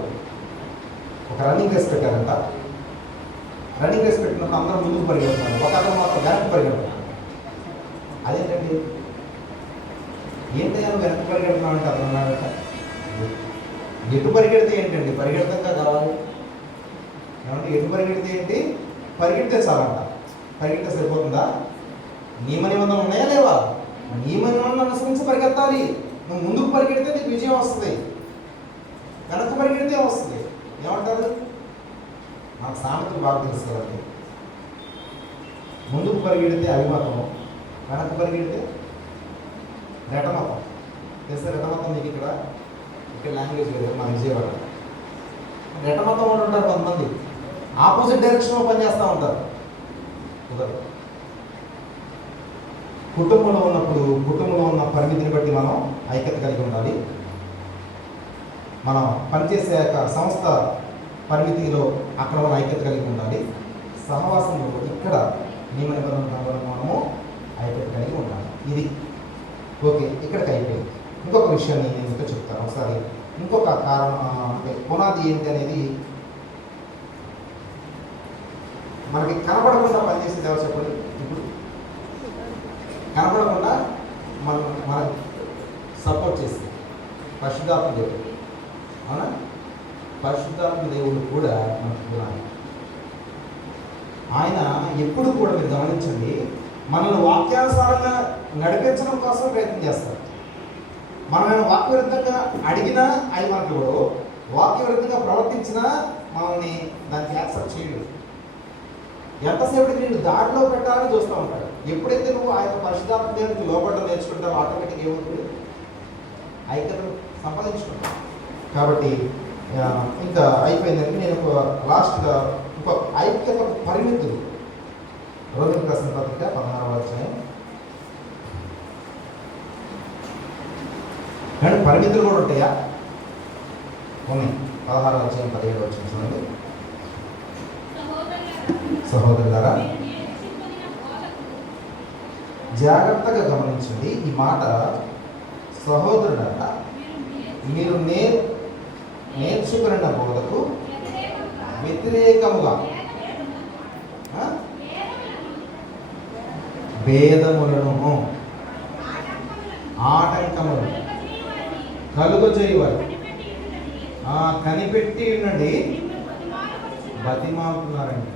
ఒక రన్నింగ్ రేస్ పెట్టారంట. రన్నింగ్ రేస్ పెట్టినప్పుడు అందరూ ముందుకు పరిగెడుతున్నారు, ఒక అతను మాత్రం వెనక్కి పరిగెడుతున్నాడు. అదేంటండి? ఏంటంటే నువ్వు వెనక్కి పరిగెడుతున్నావు అంటే అతను అన్నాడట, ఎటు పరిగెడితే ఏంటండి? పరిగెడతంగా కావాలి ఏమంటే? ఎటు పరిగెడితే ఏంటి? పరిగెడితే చాలంట. పరిగెడితే సరిపోతుందా? నియమ నిబంధనలు ఉన్నాయా లేవా? నియమ నిబంధనలు అనుసరించి పరిగెత్తాలి. నువ్వు ముందుకు పరిగెడితే నీకు విజయం వస్తుంది, వెనక్కి పరిగెడితే వస్తుంది. ఏమంటారు? నాకు సామెతలు బాగా తెలుసు కదండి. ముందుకు పరిగెడితే అభిమతం, వెనక్కి పరిగెడితే రెటమతం. తెలుసా రెటమతం? మీకు ఇక్కడ లాంగ్వేజ్ లేదు, మన విజయవాడ. రెటమతం ఉంటారు కొంతమంది, ఆపోజిట్ డైరెక్షన్లో పనిచేస్తూ ఉంటారు. కుదరదు. కుటుంబంలో ఉన్నప్పుడు కుటుంబంలో ఉన్న పరిమితిని బట్టి మనం ఐక్యత కలిగి ఉండాలి. మనం పనిచేసే సంస్థ పరిమితిలో అక్కడ మన ఐక్యత కలిగి ఉండాలి. సహవాసంలో ఇక్కడ నియమ నిబంధనల మనము ఐక్యత కలిగి ఉండాలి. ఇది ఓకే. ఇక్కడికి అయిపోయింది. ఇంకొక విషయాన్ని నేను ఇంకా చెప్తాను ఒకసారి. ఇంకొక కారణం అంటే పునాది ఏంటి అనేది మనకి కనపడకుండా పనిచేసేది ఎవరు చెప్పండి? ఇప్పుడు కనపడకుండా మన సపోర్ట్ చేసి పరిశుద్ధాత్మ దేవుడు. అవునా? పరిశుద్ధాత్మ దేవుడు కూడా మనకు పునాది. ఆయన ఎప్పుడు కూడా మీరు గమనించండి, మనల్ని వాక్యానుసారంగా నడిపించడం కోసం ప్రయత్నం చేస్తారు. మనం వాక్యవిరుద్ధంగా అడిగినా ఆయన మనకి ఇవ్వడు, వాక్యవిరుద్ధంగా ప్రవర్తించినా మనల్ని దానికి యాక్సెప్ట్ చేయడు. ఎంతసేపటికి నేను దారిలో పెట్టాలని చూస్తూ ఉంటాడు. ఎప్పుడైతే నువ్వు ఆయన పరిశుద్ధాత్మ దేవునికి లోపడడం నేర్చుకుంటావు, ఆటోమేటిక్ ఏమవుతుంది, ఐక్యతను సంపాదించుకుంటాను. కాబట్టి ఇంకా అయిపోయిందంటే నేను లాస్ట్గా ఒక ఐక్యత పరిమితులు, రోమిలకు రాసిన పత్రిక 16వ అధ్యాయం. కానీ పరిమితులు కూడా ఉంటాయా? ఉన్నాయి. 16వ అధ్యాయం 17వ వచనం చూడండి. సహోదరులారా, జాగ్రత్తగా గమనించండి ఈ మాట. సహోదరులారా, మీరు నేర్చుకున్న బోధకు వ్యతిరేకముగా భేదములను, ఆటంకములు కలుగజేయవారు కనిపెట్టి ఉండండి బతిమాలుతున్నారండి.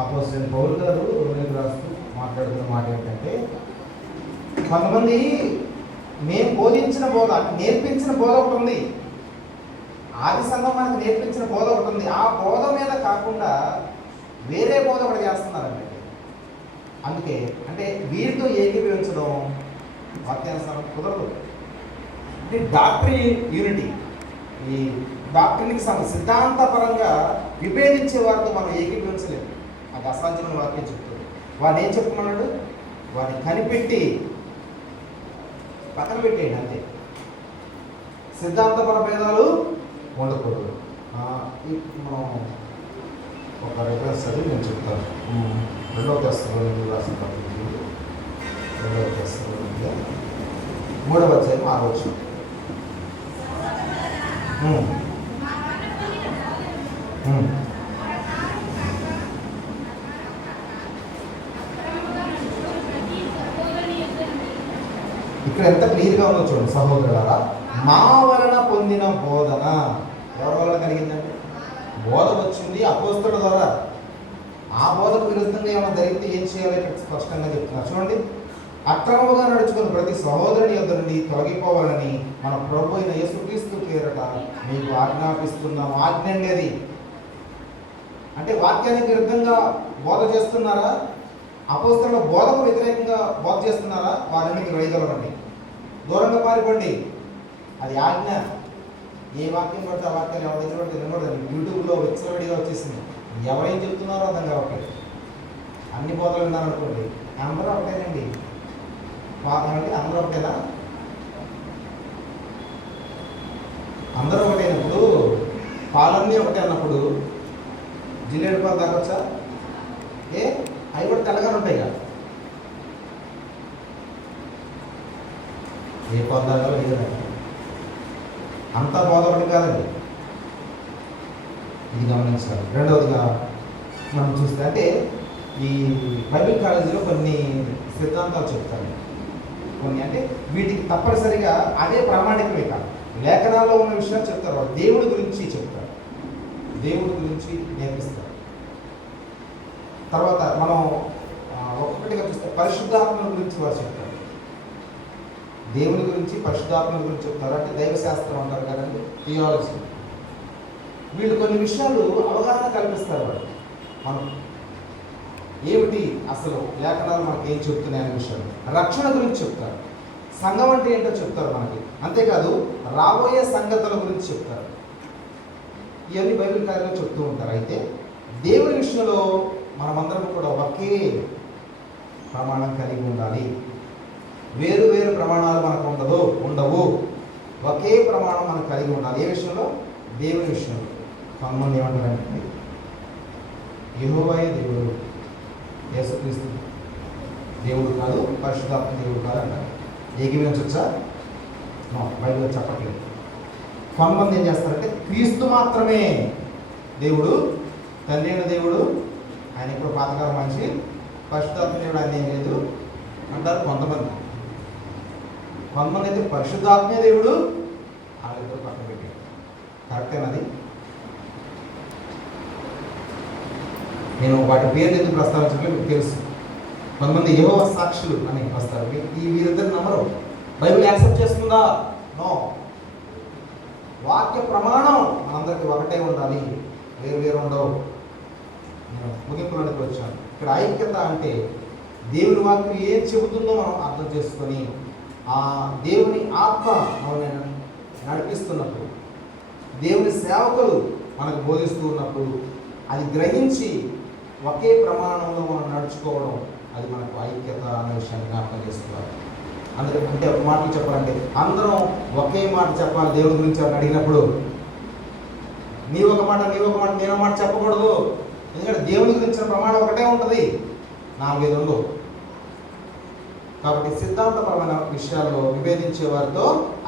అపోస్తలుడైన పౌలు గారు రోమిలకు రాస్తూ మాట్లాడుతున్న మాట ఏంటంటే, కొంతమంది మేము బోధించిన బోధ, నేర్పించిన బోధ ఒకటి ఉంది, ఆది సంఘం మనకు నేర్పించిన బోధ ఒకటి ఉంది, ఆ బోధ మీద కాకుండా వేరే బోధ ఒకటి చేస్తున్నారండి. అందుకే అంటే వీరితో ఏకీభవించడం వాక్యానుసారం కుదరదు. అంటే డాక్టరీ యూనిటీ, ఈ డాక్టరీకి సిద్ధాంతపరంగా విభేదించే వారితో మనం ఏకీభవించలేము. అది అసాధ్యమైన వాక్యం చెప్తుంది. వాడిని ఏం చెప్తున్నాడు? వాడిని కనిపెట్టి పక్కన పెట్టేయండి అంతే. సిద్ధాంతపర భేదాలు ఉండకూడదు. మనం ఒక రిఫరెన్స్ చదివి నేను చెప్తాను. 2వ దశలోనికీ రాసిన పత్రిక 2వ దశలోనికీ 3వ అధ్యాయం 6వ వచనం. ఇక్కడ ఎంత క్లియర్గా ఉందో చూడండి. సహోదరులారా, మా వలన పొందిన బోధన ఎవరి వలన కలిగిందంటే, బోధ వచ్చింది అపోస్తలుల ద్వారా. ఆ బోధకు విరుద్ధంగా ఏమైనా జరిగితే ఏం చేయాలో ఇక్కడ స్పష్టంగా చెప్తున్నారు. చూడండి, అక్రమముగా నడుచుకుని ప్రతి సహోదరుని యొద్ద నుండి తొలగిపోవాలని మన ప్రభు అయిన యేసుక్రీస్తు పేరట మీకు ఆజ్ఞాపిస్తున్నాం. ఆజ్ఞ అనేది అంటే వాక్యానికి విరుద్ధంగా బోధ చేస్తున్నారా, అపోస్తలుల బోధకు వ్యతిరేకంగా బోధ చేస్తున్నారా, వారిని మీరు వేయగలరండి, దూరంగా పారిపోండి. అది ఆజ్ఞ. ఏ వాక్యం పడితే ఆ వాక్యాలు ఎవరి దగ్గర పడితే వినకూడదు. యూట్యూబ్లో విచ్చలవిడిగా వచ్చేసింది, ఎవరేం చెప్తున్నారో అర్థం కావట్లేదు. అన్ని బోధలు విన్నారనుకోండి, అందరూ ఒకటేనండి. అంటే అందరూ ఒకటేనా? అందరూ ఒకటైనప్పుడు, పాలన్నీ ఒకటే అన్నప్పుడు జిల్లేడు పాలు తాగొచ్చా? అవి కూడా తెల్లగానే ఉంటాయి కదా. ఏ పాలు తాగాలో లేదండి. అంతా బోధ ఒకటి కాదండి. ఇది గమనించాలి. రెండవదిగా మనం చూస్తే అంటే ఈ బైబిల్ కాలేజీలో కొన్ని సిద్ధాంతాలు చెప్తారు. కొన్ని అంటే వీటికి తప్పనిసరిగా అదే ప్రామాణికమే కాదు, లేఖనాల్లో ఉన్న విషయాలు చెప్తారు. వాళ్ళు దేవుడి గురించి చెప్తారు, దేవుడి గురించి నేర్పిస్తారు. తర్వాత మనం ఒక్కొక్కటిగా చూస్తే పరిశుద్ధాత్మ గురించి వారు చెప్తారు. దేవుని గురించి, పరిశుద్ధాత్మ గురించి చెప్తారు. అంటే దైవశాస్త్రం అంటారు కదండి, థియాలజీ. వీళ్ళు కొన్ని విషయాలు అవగాహన కల్పిస్తారు. వాళ్ళు మనం ఏమిటి అసలు లేఖనాలు మనకి ఏం చెప్తున్నాయి అనే విషయాలు, రక్షణ గురించి చెప్తారు, సంఘం అంటే ఏంటో చెప్తారు మనకి. అంతేకాదు రాబోయే సంగతుల గురించి చెప్తారు. ఇవన్నీ బైబిల్ కార్యాలు చెప్తూ ఉంటారు. అయితే దేవుని విషయంలో మనమందరం కూడా ఒకే ప్రమాణం కలిగి ఉండాలి. వేరు వేరు ప్రమాణాలు మనకు ఉండవు. ఒకే ప్రమాణం మనకు కలిగి ఉండాలి. ఏ విషయంలో? దేవుని విషయంలో. కొంతమంది ఏమంటారంటే యెహోవాయే దేవుడు, యేసుక్రీస్తు దేవుడు కాదు, పరిశుద్ధాత్మ దేవుడు కాదు అంటారు. ఏకీవించవచ్చా? బైబిల్ చెప్పట్లేదు. కొంతమంది ఏం చేస్తారంటే క్రీస్తు మాత్రమే దేవుడు, తండ్రి అయిన దేవుడు, ఆయన ఇప్పుడు పాతకాలం మనిషి, పరిశుద్ధాత్మ దేవుడు ఆయన ఏం లేదు అంటారు కొంతమంది. కొంతమంది అయితే పరిశుద్ధాత్మే దేవుడు, వాళ్ళిద్దరు పక్కన పెట్టారు. కరెక్టేనది? నేను వాటి పేర్లు ఎందుకు ప్రస్తావించట్లేదు మీకు తెలుసు. కొంతమంది యెహోవా సాక్షులు అని వస్తారు. వీరిద్దరు నమ్మరు. బైబిల్ యాక్సెప్ట్ చేస్తుందా? నో. వాక్య ప్రమాణం మనందరికీ ఒకటే ఉండాలి, వేరు వేరు ఉండవు. ముగింపులోనికి వచ్చాను. ఇక్కడ ఐక్యత అంటే దేవుని వాక్యం ఏం చెబుతుందో మనం అర్థం చేసుకొని ఆ దేవుని ఆత్మ మనల్ని నడిపిస్తున్నప్పుడు, దేవుని సేవకులు మనకు బోధిస్తూ ఉన్నప్పుడు అది గ్రహించి ఒకే ప్రమాణంలో మనం నడుచుకోవడం, అది మనకు ఐక్యత అనే విషయాన్ని జ్ఞాపకం చేసుకోవాలి. అందుకే అంటే ఒక మాటలు చెప్పాలంటే అందరం ఒకే మాట చెప్పాలి. దేవుడి గురించి అని అడిగినప్పుడు నీ ఒక మాట నేను మాట చెప్పకూడదు. ఎందుకంటే దేవుని గురించిన ప్రమాణం ఒకటే ఉంటుంది, 4-5 ఉండవు. కాబట్టి సిద్ధాంతపరమైన విషయాల్లో విభేదించే వారితో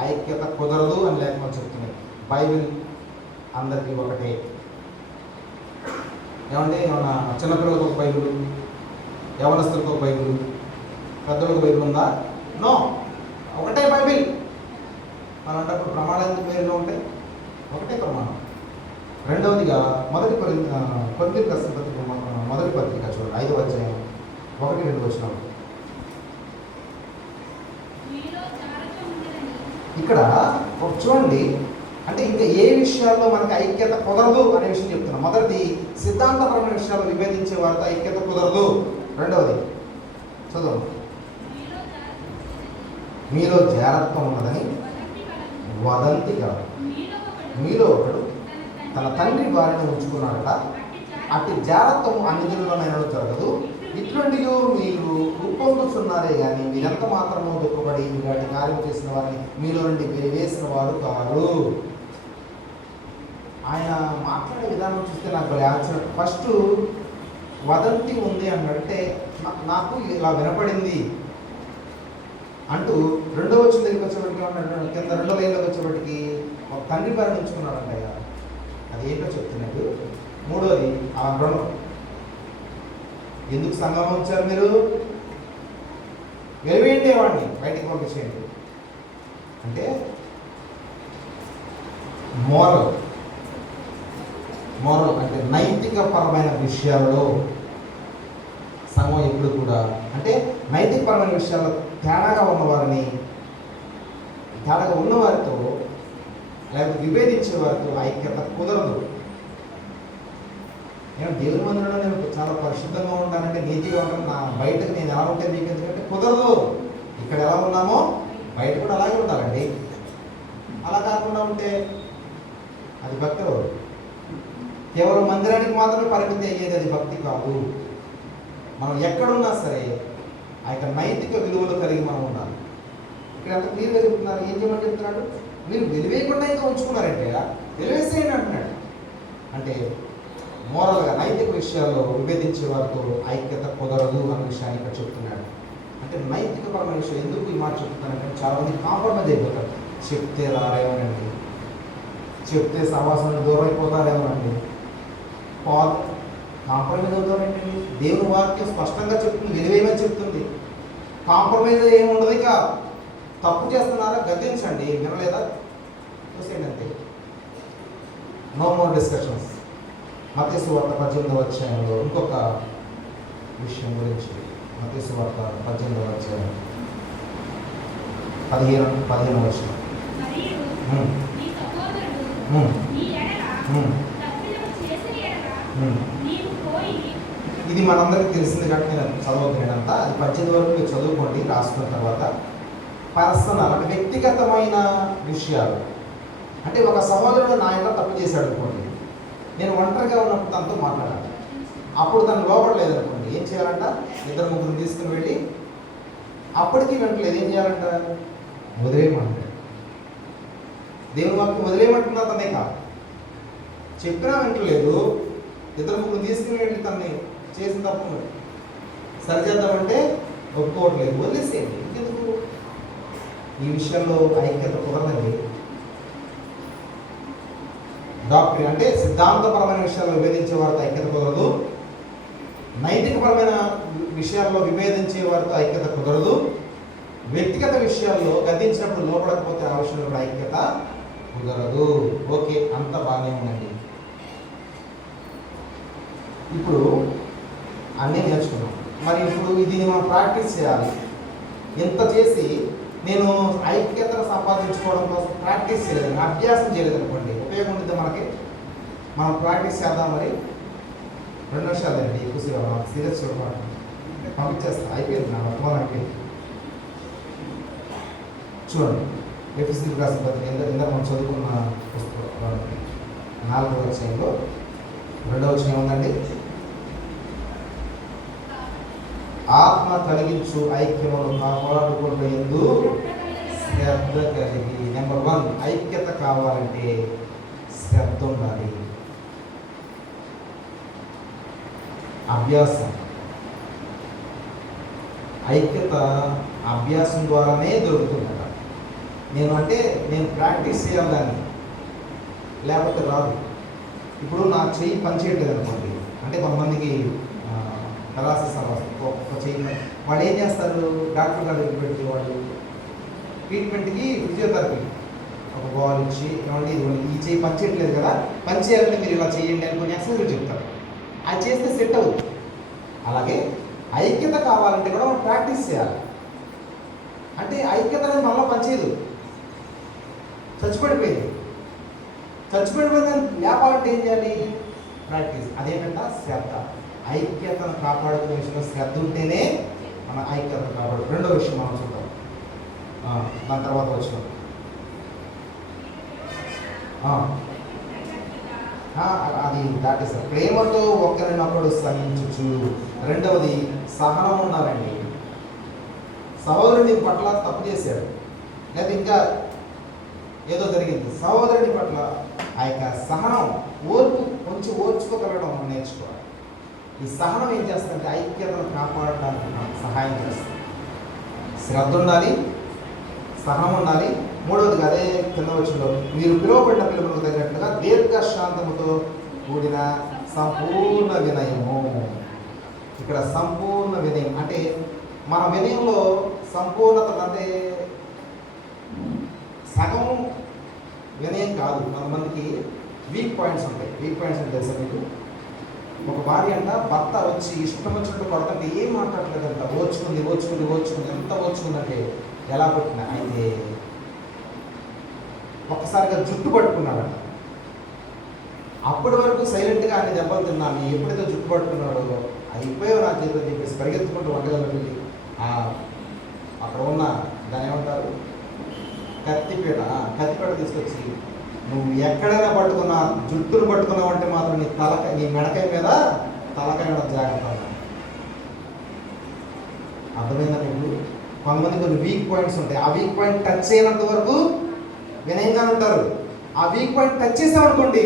ఐక్యత కుదరదు అని లేఖనం చెప్తున్నాయి. బైబిల్ అందరికీ ఒకటే. ఏమంటే ఏమన్నా చిన్నపిల్లలకు ఒక బైబిల్, యవనస్తులకు ఒక బైబిల్, పెద్దలకు బైబిల్ ఉందా? నో, ఒకటే బైబిల్. మనం అంటే ప్రమాణాలు ఎందుకు వేరుగా ఉంటాయి? ఒకటే ప్రమాణం. రెండవదిగా మొదటి పత్రిక చూడండి, 5వ అధ్యాయం 1-2 వచనాలు. ఇక్కడ చూడండి, అంటే ఇంకా ఏ విషయాల్లో మనకి ఐక్యత కుదరదు అనే విషయం చెప్తున్నాం. మొదటిది సిద్ధాంతపరమైన విషయాలు విభేదించే వారితో ఐక్యత కుదరదు. రెండవది చదువు, మీలో జారత్వం ఉన్నదని వదంతి కలదు. మీలో ఒకడు తన తండ్రి భార్యను ఉంచుకున్నాడట, అట్టి జారత్వం అన్ని దినులమైనను జరగదు. ఇటువంటి మీరు ఉప్పొందుతున్నారే కానీ మీరెంత మాత్రమో దుఃఖపడి ఇలాంటి కార్యం చేసిన వారిని మీలో నుండి వెలివేసిన వారు కారు. ఆయన మాట్లాడే విధానం చూస్తే నాకు ఆశ్చర్యం. ఫస్ట్ వదంతి ఉంది అన్నట్టే నాకు ఇలా వినపడింది అంటూ రెండో వచ్చిన దగ్గరికి వచ్చేప్పటికి ఏమన్నాడు, కింద 2వ లైన్లోకి వచ్చేప్పటికి ఒక తండ్రి భార్య ఉంచుకున్నాడంట. అది ఏంటో చెప్తున్నాడు. మూడోది ఆ రుణం. ఎందుకు సంఘం వచ్చారు మీరు? వెలివేయండి, వాడిని బయటికి పంపించేయండి అంటే మోరల్ అంటే నైతిక పరమైన విషయాల్లో సంఘం ఎప్పుడు కూడా అంటే నైతికపరమైన విషయాల్లో తేడాగా ఉన్నవారితో లేకపోతే విభేదించే వారితో ఐక్యత కుదరదు. నేను దేవుని మందిరంలో నేను చాలా పరిశుద్ధంగా ఉంటానంటే, నీతిగా ఉంటాను, నా బయటకు నేను ఎలా ఉంటే మీకు ఎందుకంటే కుదరదు. ఇక్కడ ఎలా ఉన్నామో బయట కూడా అలాగే ఉండాలండి. అలా కాకుండా ఉంటే అది భక్తి అవ్వదు. కేవలం మందిరానికి మాత్రమే పరిమితి అయ్యేది అది భక్తి కాదు. మనం ఎక్కడున్నా సరే ఆ యొక్క నైతిక విలువలు కలిగి మనం ఉండాలి. ఇక్కడ ఎంత క్లియర్గా చెప్తున్నారు. ఏం చేయమని చెప్తున్నాడు? మీరు వెలివేయకుండా ఇంకా ఉంచుకున్నారంటే వెలివేసేయండి అంటున్నాడు. అంటే మోరల్గా నైతిక విషయాల్లో విభేదించే వారితో ఐక్యత కుదరదు అనే విషయాన్ని ఇక్కడ చెప్తున్నాడు. అంటే నైతికపరమైన విషయం ఎందుకు ఈ మాట చెప్తున్నానంటే చాలామంది కాంప్రమైజ్ అయిపోతారు. చెప్తే రారేమోనండి, చెప్తే సహవాసాన్ని దూరం అయిపోతారేమోనండి, కాంప్రమైజ్ అవుతారండి. దేవుని వాక్యం స్పష్టంగా చెప్తుంది, వెలివేయమని చెప్తుంది. కాంప్రమైజ్ ఏమి ఉండదు. ఇక తప్పు చేస్తున్నారా గద్దించండి, వినలేదా చూసేయండి అంతే. No more discussions. మత్తయి సువార్త 18వ అధ్యాయంలో ఇంకొక విషయం గురించి, మత్తయి సువార్త 18వ అధ్యాయం 15వ వచనం. ఇది మనందరికీ తెలిసింది కాబట్టి నేను చదవగలిగినంతా అది 18 వరకు మీరు చదువుకోండి. రాసుకున్న తర్వాత పర్సనల్ అంటే వ్యక్తిగతమైన విషయాలు అంటే ఒక సహోదరుడు నా యొక్క తప్పు చేశాడు అనుకోండి, నేను ఒంటరిగా ఉన్నప్పుడు తనతో మాట్లాడాలి. అప్పుడు తను లోపడలేదు అనుకోండి, ఏం చేయాలంట? 2-3 తీసుకుని వెళ్ళి అప్పటికీ వెంటలేదు. ఏం చేయాలంట? వదిలేయమంటాడు. దేవుని వాక్యం వదిలేయమంటున్నా తనే కాదు, చెప్పినా వెంటలేదు. 2-3 తీసుకుని వెళ్ళి తనని చేసిన తప్పు సరిచేద్దామంటే ఒప్పుకోవట్లేదు. వదిలేసేయండి. ఇంకెందుకు? ఈ విషయంలో ఐక్యత కుదరదండి. డాక్టరీ అంటే సిద్ధాంతపరమైన విషయాల్లో విభేదించే వారితో ఐక్యత కుదరదు. నైతికపరమైన విషయాల్లో విభేదించే వారితో ఐక్యత కుదరదు. వ్యక్తిగత విషయాల్లో గద్దించినప్పుడు లోపడకపోతే ఆ విషయంలో కూడా ఐక్యత కుదరదు. ఓకే, అంత బాగానే ఉందండి. ఇప్పుడు అన్నీ నేర్చుకున్నాం. మరి ఇప్పుడు దీన్ని మనం ప్రాక్టీస్ చేయాలి. ఎంత చేసి నేను ఐక్యతను సంపాదించుకోవడం కోసం ప్రాక్టీస్ చేయలేదు, అభ్యాసం చేయలేదు అనుకోండి, ఉపయోగం ఉంటుంది మనకి. మనం ప్రాక్టీస్ చేద్దాం. మరి 2 నిమిషాలండి ఎక్కువ సీరియస్ చూడమాట పంపించేస్తా, అయిపోయింది నా వర్తమానం అయిపోయింది. చూడండి ఎఫెసీయులకు రాసిన పత్రిక ఇందాక మనం చదువుకున్న పుస్తకం 4వ అధ్యాయంలో 2వ వచనం ఏముందండి? ఆత్మ కలిగించు ఐక్యమును కాపాడుకుంటూ ఎందు శ్రద్ధ కలిగి. నెంబర్ 1, ఐక్యత కావాలంటే శ్రద్ధ ఉండాలి. అభ్యాసం, ఐక్యత అభ్యాసం ద్వారానే దొరుకుతుందట. నేను ప్రాక్టీస్ చేయాలి దాన్ని, లేకపోతే రాదు. ఇప్పుడు నా చెయ్యి పనిచేయట్లేదు అనుకోండి, అంటే కొంతమందికి పెరాలసిస్ ఒక చెయ్యి వాళ్ళు ఏం చేస్తారు, డాక్టర్ గారు పెట్టి వాళ్ళు ట్రీట్మెంట్కి ఫిజియోథెరపీ ఒక బాల్ ఇచ్చి ఏమంటే ఈ చెయ్యి పనిచేయట్లేదు కదా, పని చేయాలంటే మీరు ఇలా చేయండి అని కొన్ని ఎక్సర్సైజ్ చెప్తారు. అది చేస్తే సెట్ అవుతుంది. అలాగే ఐక్యత కావాలంటే కూడా మనం ప్రాక్టీస్ చేయాలి. అంటే ఐక్యత అనేది మళ్ళీ పనిచేయదు, చచ్చిపడిపోయిందని లేపాలంటే ఏం చేయాలి? ప్రాక్టీస్. అదేంటంట శ్రద్ధ. ఐక్యతను కాపాడుకునే విషయంలో శ్రద్ధ ఉంటేనే మన ఐక్యతను కాపాడు. 2వ విషయం మనం చూద్దాం, దాని తర్వాత వచ్చిన అది దాటేసారు. ప్రేమతో ఒకరినొకడు సహించుచు. 2వది సహనం ఉండాలండి. సహోదరుని పట్ల తప్పు చేశాడు, లేదా ఇంకా ఏదో జరిగింది, సహోదరుని పట్ల ఆ యొక్క సహనం, ఓర్పు, కొంచెం ఓర్చుకోగలగడం మనం నేర్చుకోవాలి. ఈ సహనం ఏం చేస్తుందంటే ఐక్యతను కాపాడడానికి మనకు సహాయం చేస్తుంది. శ్రద్ధ ఉండాలి, సహనం ఉండాలి. 3వది అదే కింద వచ్చంలో, మీరు పిలువబడిన పిలుపులకు తగినట్లుగా దీర్ఘశాంతముతో కూడిన సంపూర్ణ వినయము. ఇక్కడ సంపూర్ణ వినయం అంటే మన వినయంలో సంపూర్ణత అంటే సగం వినయం కాదు. కొంతమందికి వీక్ పాయింట్స్ ఉంటాయి. వీక్ పాయింట్స్ అంటే తెలుసా మీకు? ఒక భార్య అంట భర్త వచ్చి ఇష్టం వచ్చినట్టు కొడతంటే ఏం మాట్లాడలేదంట, ఓర్చుకుంది ఎంత ఓర్చుకుందంటే ఎలా కొట్టినా. అయితే ఒక్కసారిగా జుట్టు పట్టుకున్నాడంట. అప్పటి వరకు సైలెంట్గా ఆయన దెబ్బలు తిన్నాను, ఎప్పుడైతే జుట్టు పట్టుకున్నాడో అయిపోయావు నా చేతిలో చెప్పేసి పరిగెత్తుకుంటూ వంటగల్లో వెళ్ళి అక్కడ ఉన్న దాని ఏమంటారు కత్తిపేట తీసుకొచ్చి, నువ్వు ఎక్కడైనా పట్టుకున్నా జుట్టును పట్టుకున్నావు అంటే మాత్రం నీ మెడకాయ మీద తలకాయ మీద జాగ్రత్త. అర్థమైందా మీకు? కొంతమంది కొన్ని వీక్ పాయింట్స్ ఉంటాయి. ఆ వీక్ పాయింట్ టచ్ చేయనంత వరకు వినయంగా ఉంటారు. ఆ వీక్ పాయింట్ టచ్ చేసామనుకోండి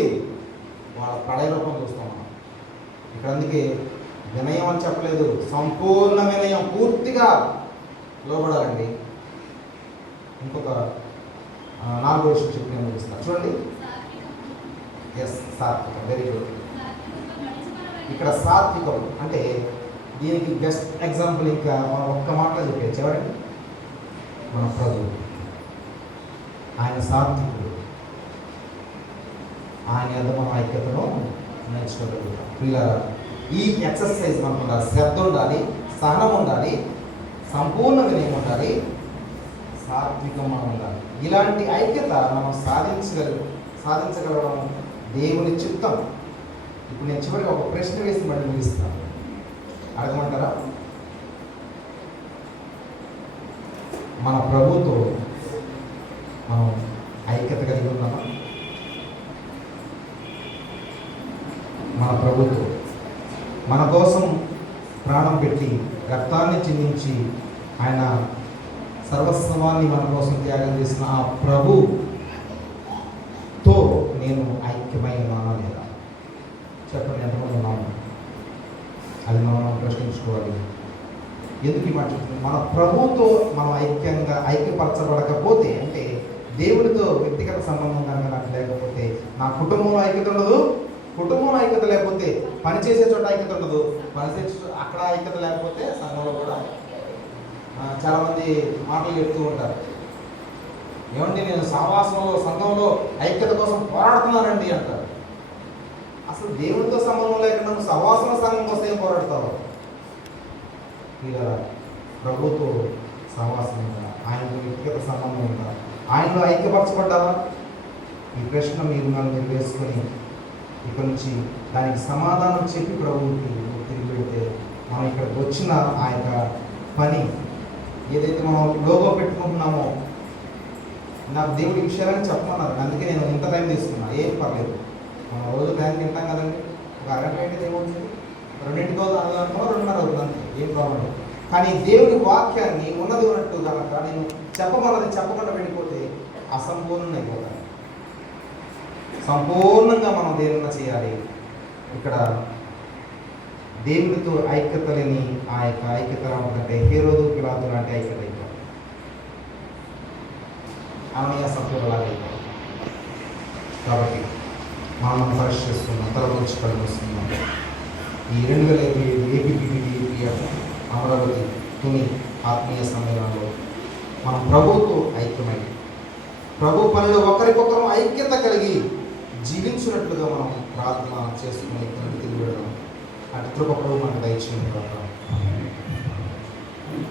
వాళ్ళ ప్రళయ రూపం చూస్తాం మనం. ఇక్కడ అందుకే వినయం అని చెప్పలేదు, సంపూర్ణ వినయం, పూర్తిగా లోబడాలండి. ఇంకొక 4వ విషయం చెప్పి నేను ముగిస్తాను. చూడండి, సాత్వికం. Very good. ఇక్కడ సాత్వికం అంటే దీనికి బెస్ట్ ఎగ్జాంపుల్ ఇంకా మనం ఒక్క మాటలో చెప్పేది ఎవరండి? మన ప్రభువు. ఆయన సాత్వికుడు. ఆయన యొక్క మన ఐక్యతను నేర్చుకోగలుగుతాం. ఇలా ఈ ఎక్సర్సైజ్ మనకు ఉండాలి. శ్రద్ధ ఉండాలి, సహనం ఉండాలి, సంపూర్ణ వినయం ఉండాలి, సాత్వికం మనం ఉండాలి. ఇలాంటి ఐక్యత మనం సాధించగలగడం దేవుని చిత్తం. ఇప్పుడు నేను చివరికి ఒక ప్రశ్న వేసి మళ్ళీ ముగిస్తాను. అడగమంటారా? మన ప్రభుతో మనం ఐక్యత కలిగి ఉన్నామా? మన ప్రభుతో మన కోసం ప్రాణం పెట్టి రక్తాన్ని చిందించి ఆయన సర్వస్వాన్ని మన కోసం త్యాగం చేసిన ఆ ప్రభుతో నేను ఐక్యమై ఉన్నానా లేదా? చెప్పండి, ఎంతమంది ఉన్నాము? అది మనం ప్రశ్నించుకోవాలి. ఎందుకు ఈ మాట చెప్తుంది? మన ప్రభుతో మనం ఐక్యపరచబడకపోతే, అంటే దేవుడితో వ్యక్తిగత సంబంధం కనుక నాకు లేకపోతే నా కుటుంబంలో ఐక్యత ఉండదు. కుటుంబంలో ఐక్యత లేకపోతే పనిచేసే చోట ఐక్యత ఉండదు. పనిచేసే అక్కడ ఐక్యత లేకపోతే సంఘంలో కూడా చాలామంది మాటలు చెప్తూ ఉంటారు. ఏమంటే నేను సహవాసంలో సంఘంలో ఐక్యత కోసం పోరాడుతున్నానండి అంటారు. అసలు దేవుడితో సంబంధం లేకుండా నువ్వు సహవాసన సంఘం కోసం ఏం పోరాడతావు? ఇలా ప్రభుతో సహవాసం ఉందా? ఆయనతో వ్యక్తిగత సంబంధం ఉందా? ఆయనలో ఐక్యపరచబడ్డావా? ఈ ప్రశ్న మీరు వేసుకొని ఇక్కడి నుంచి దానికి సమాధానం చెప్పి ప్రభువుకి తిరిగి పెడితే మనం ఇక్కడికి వచ్చిన ఆ యొక్క పని ఏదైతే మనం లోగో పెట్టుకుంటున్నామో, నాకు దేవుడి విషయాలని చెప్పమన్నారు, అందుకే నేను ఇంత టైం తీసుకున్నా, ఏం పర్లేదు. మనం రోజు టైం తింటాం కదండి, ఒక అరగంట ఏంటిది ఏమవుతుంది, 2:00 అనుకో 2:30 అవుతుంది అంతే, ఏం ప్రాబ్లం లేదు. కానీ దేవుడి వాక్యాన్ని ఉన్నది ఉన్నట్టు కనుక నేను చెప్పకుండా వెళ్ళిపోతే అసంపూర్ణ అయిపోతాను. సంపూర్ణంగా మనం దేవుని చేయాలి. ఇక్కడ దేవుడితో ఐక్యత లేని ఆ యొక్క ఐక్యత ఉంటుందంటే హేరోదు పిలాతు లాంటి ఐక్యత అయిపోతుంది, అననీయ సఫీరులాగా అయిపోతుంది. కాబట్టి మనం పరీక్ష చేసుకున్నాం, తల నుంచి కలుగుతున్నాం. ఈ 2027 ఏపీపీపీపీఎఫ్ అమరావతి తుని ఆత్మీయ సమ్మేళనంలో మనం ప్రభువుతో ఐక్యమై ప్రభు పనిలో ఒకరికొకరు ఐక్యత కలిగి జీవించినట్లుగా మనం ప్రార్థన చేసుకుని తిరిగి వెళ్ళడం. అటు కృప ప్రభు మనకు దయచేయండి.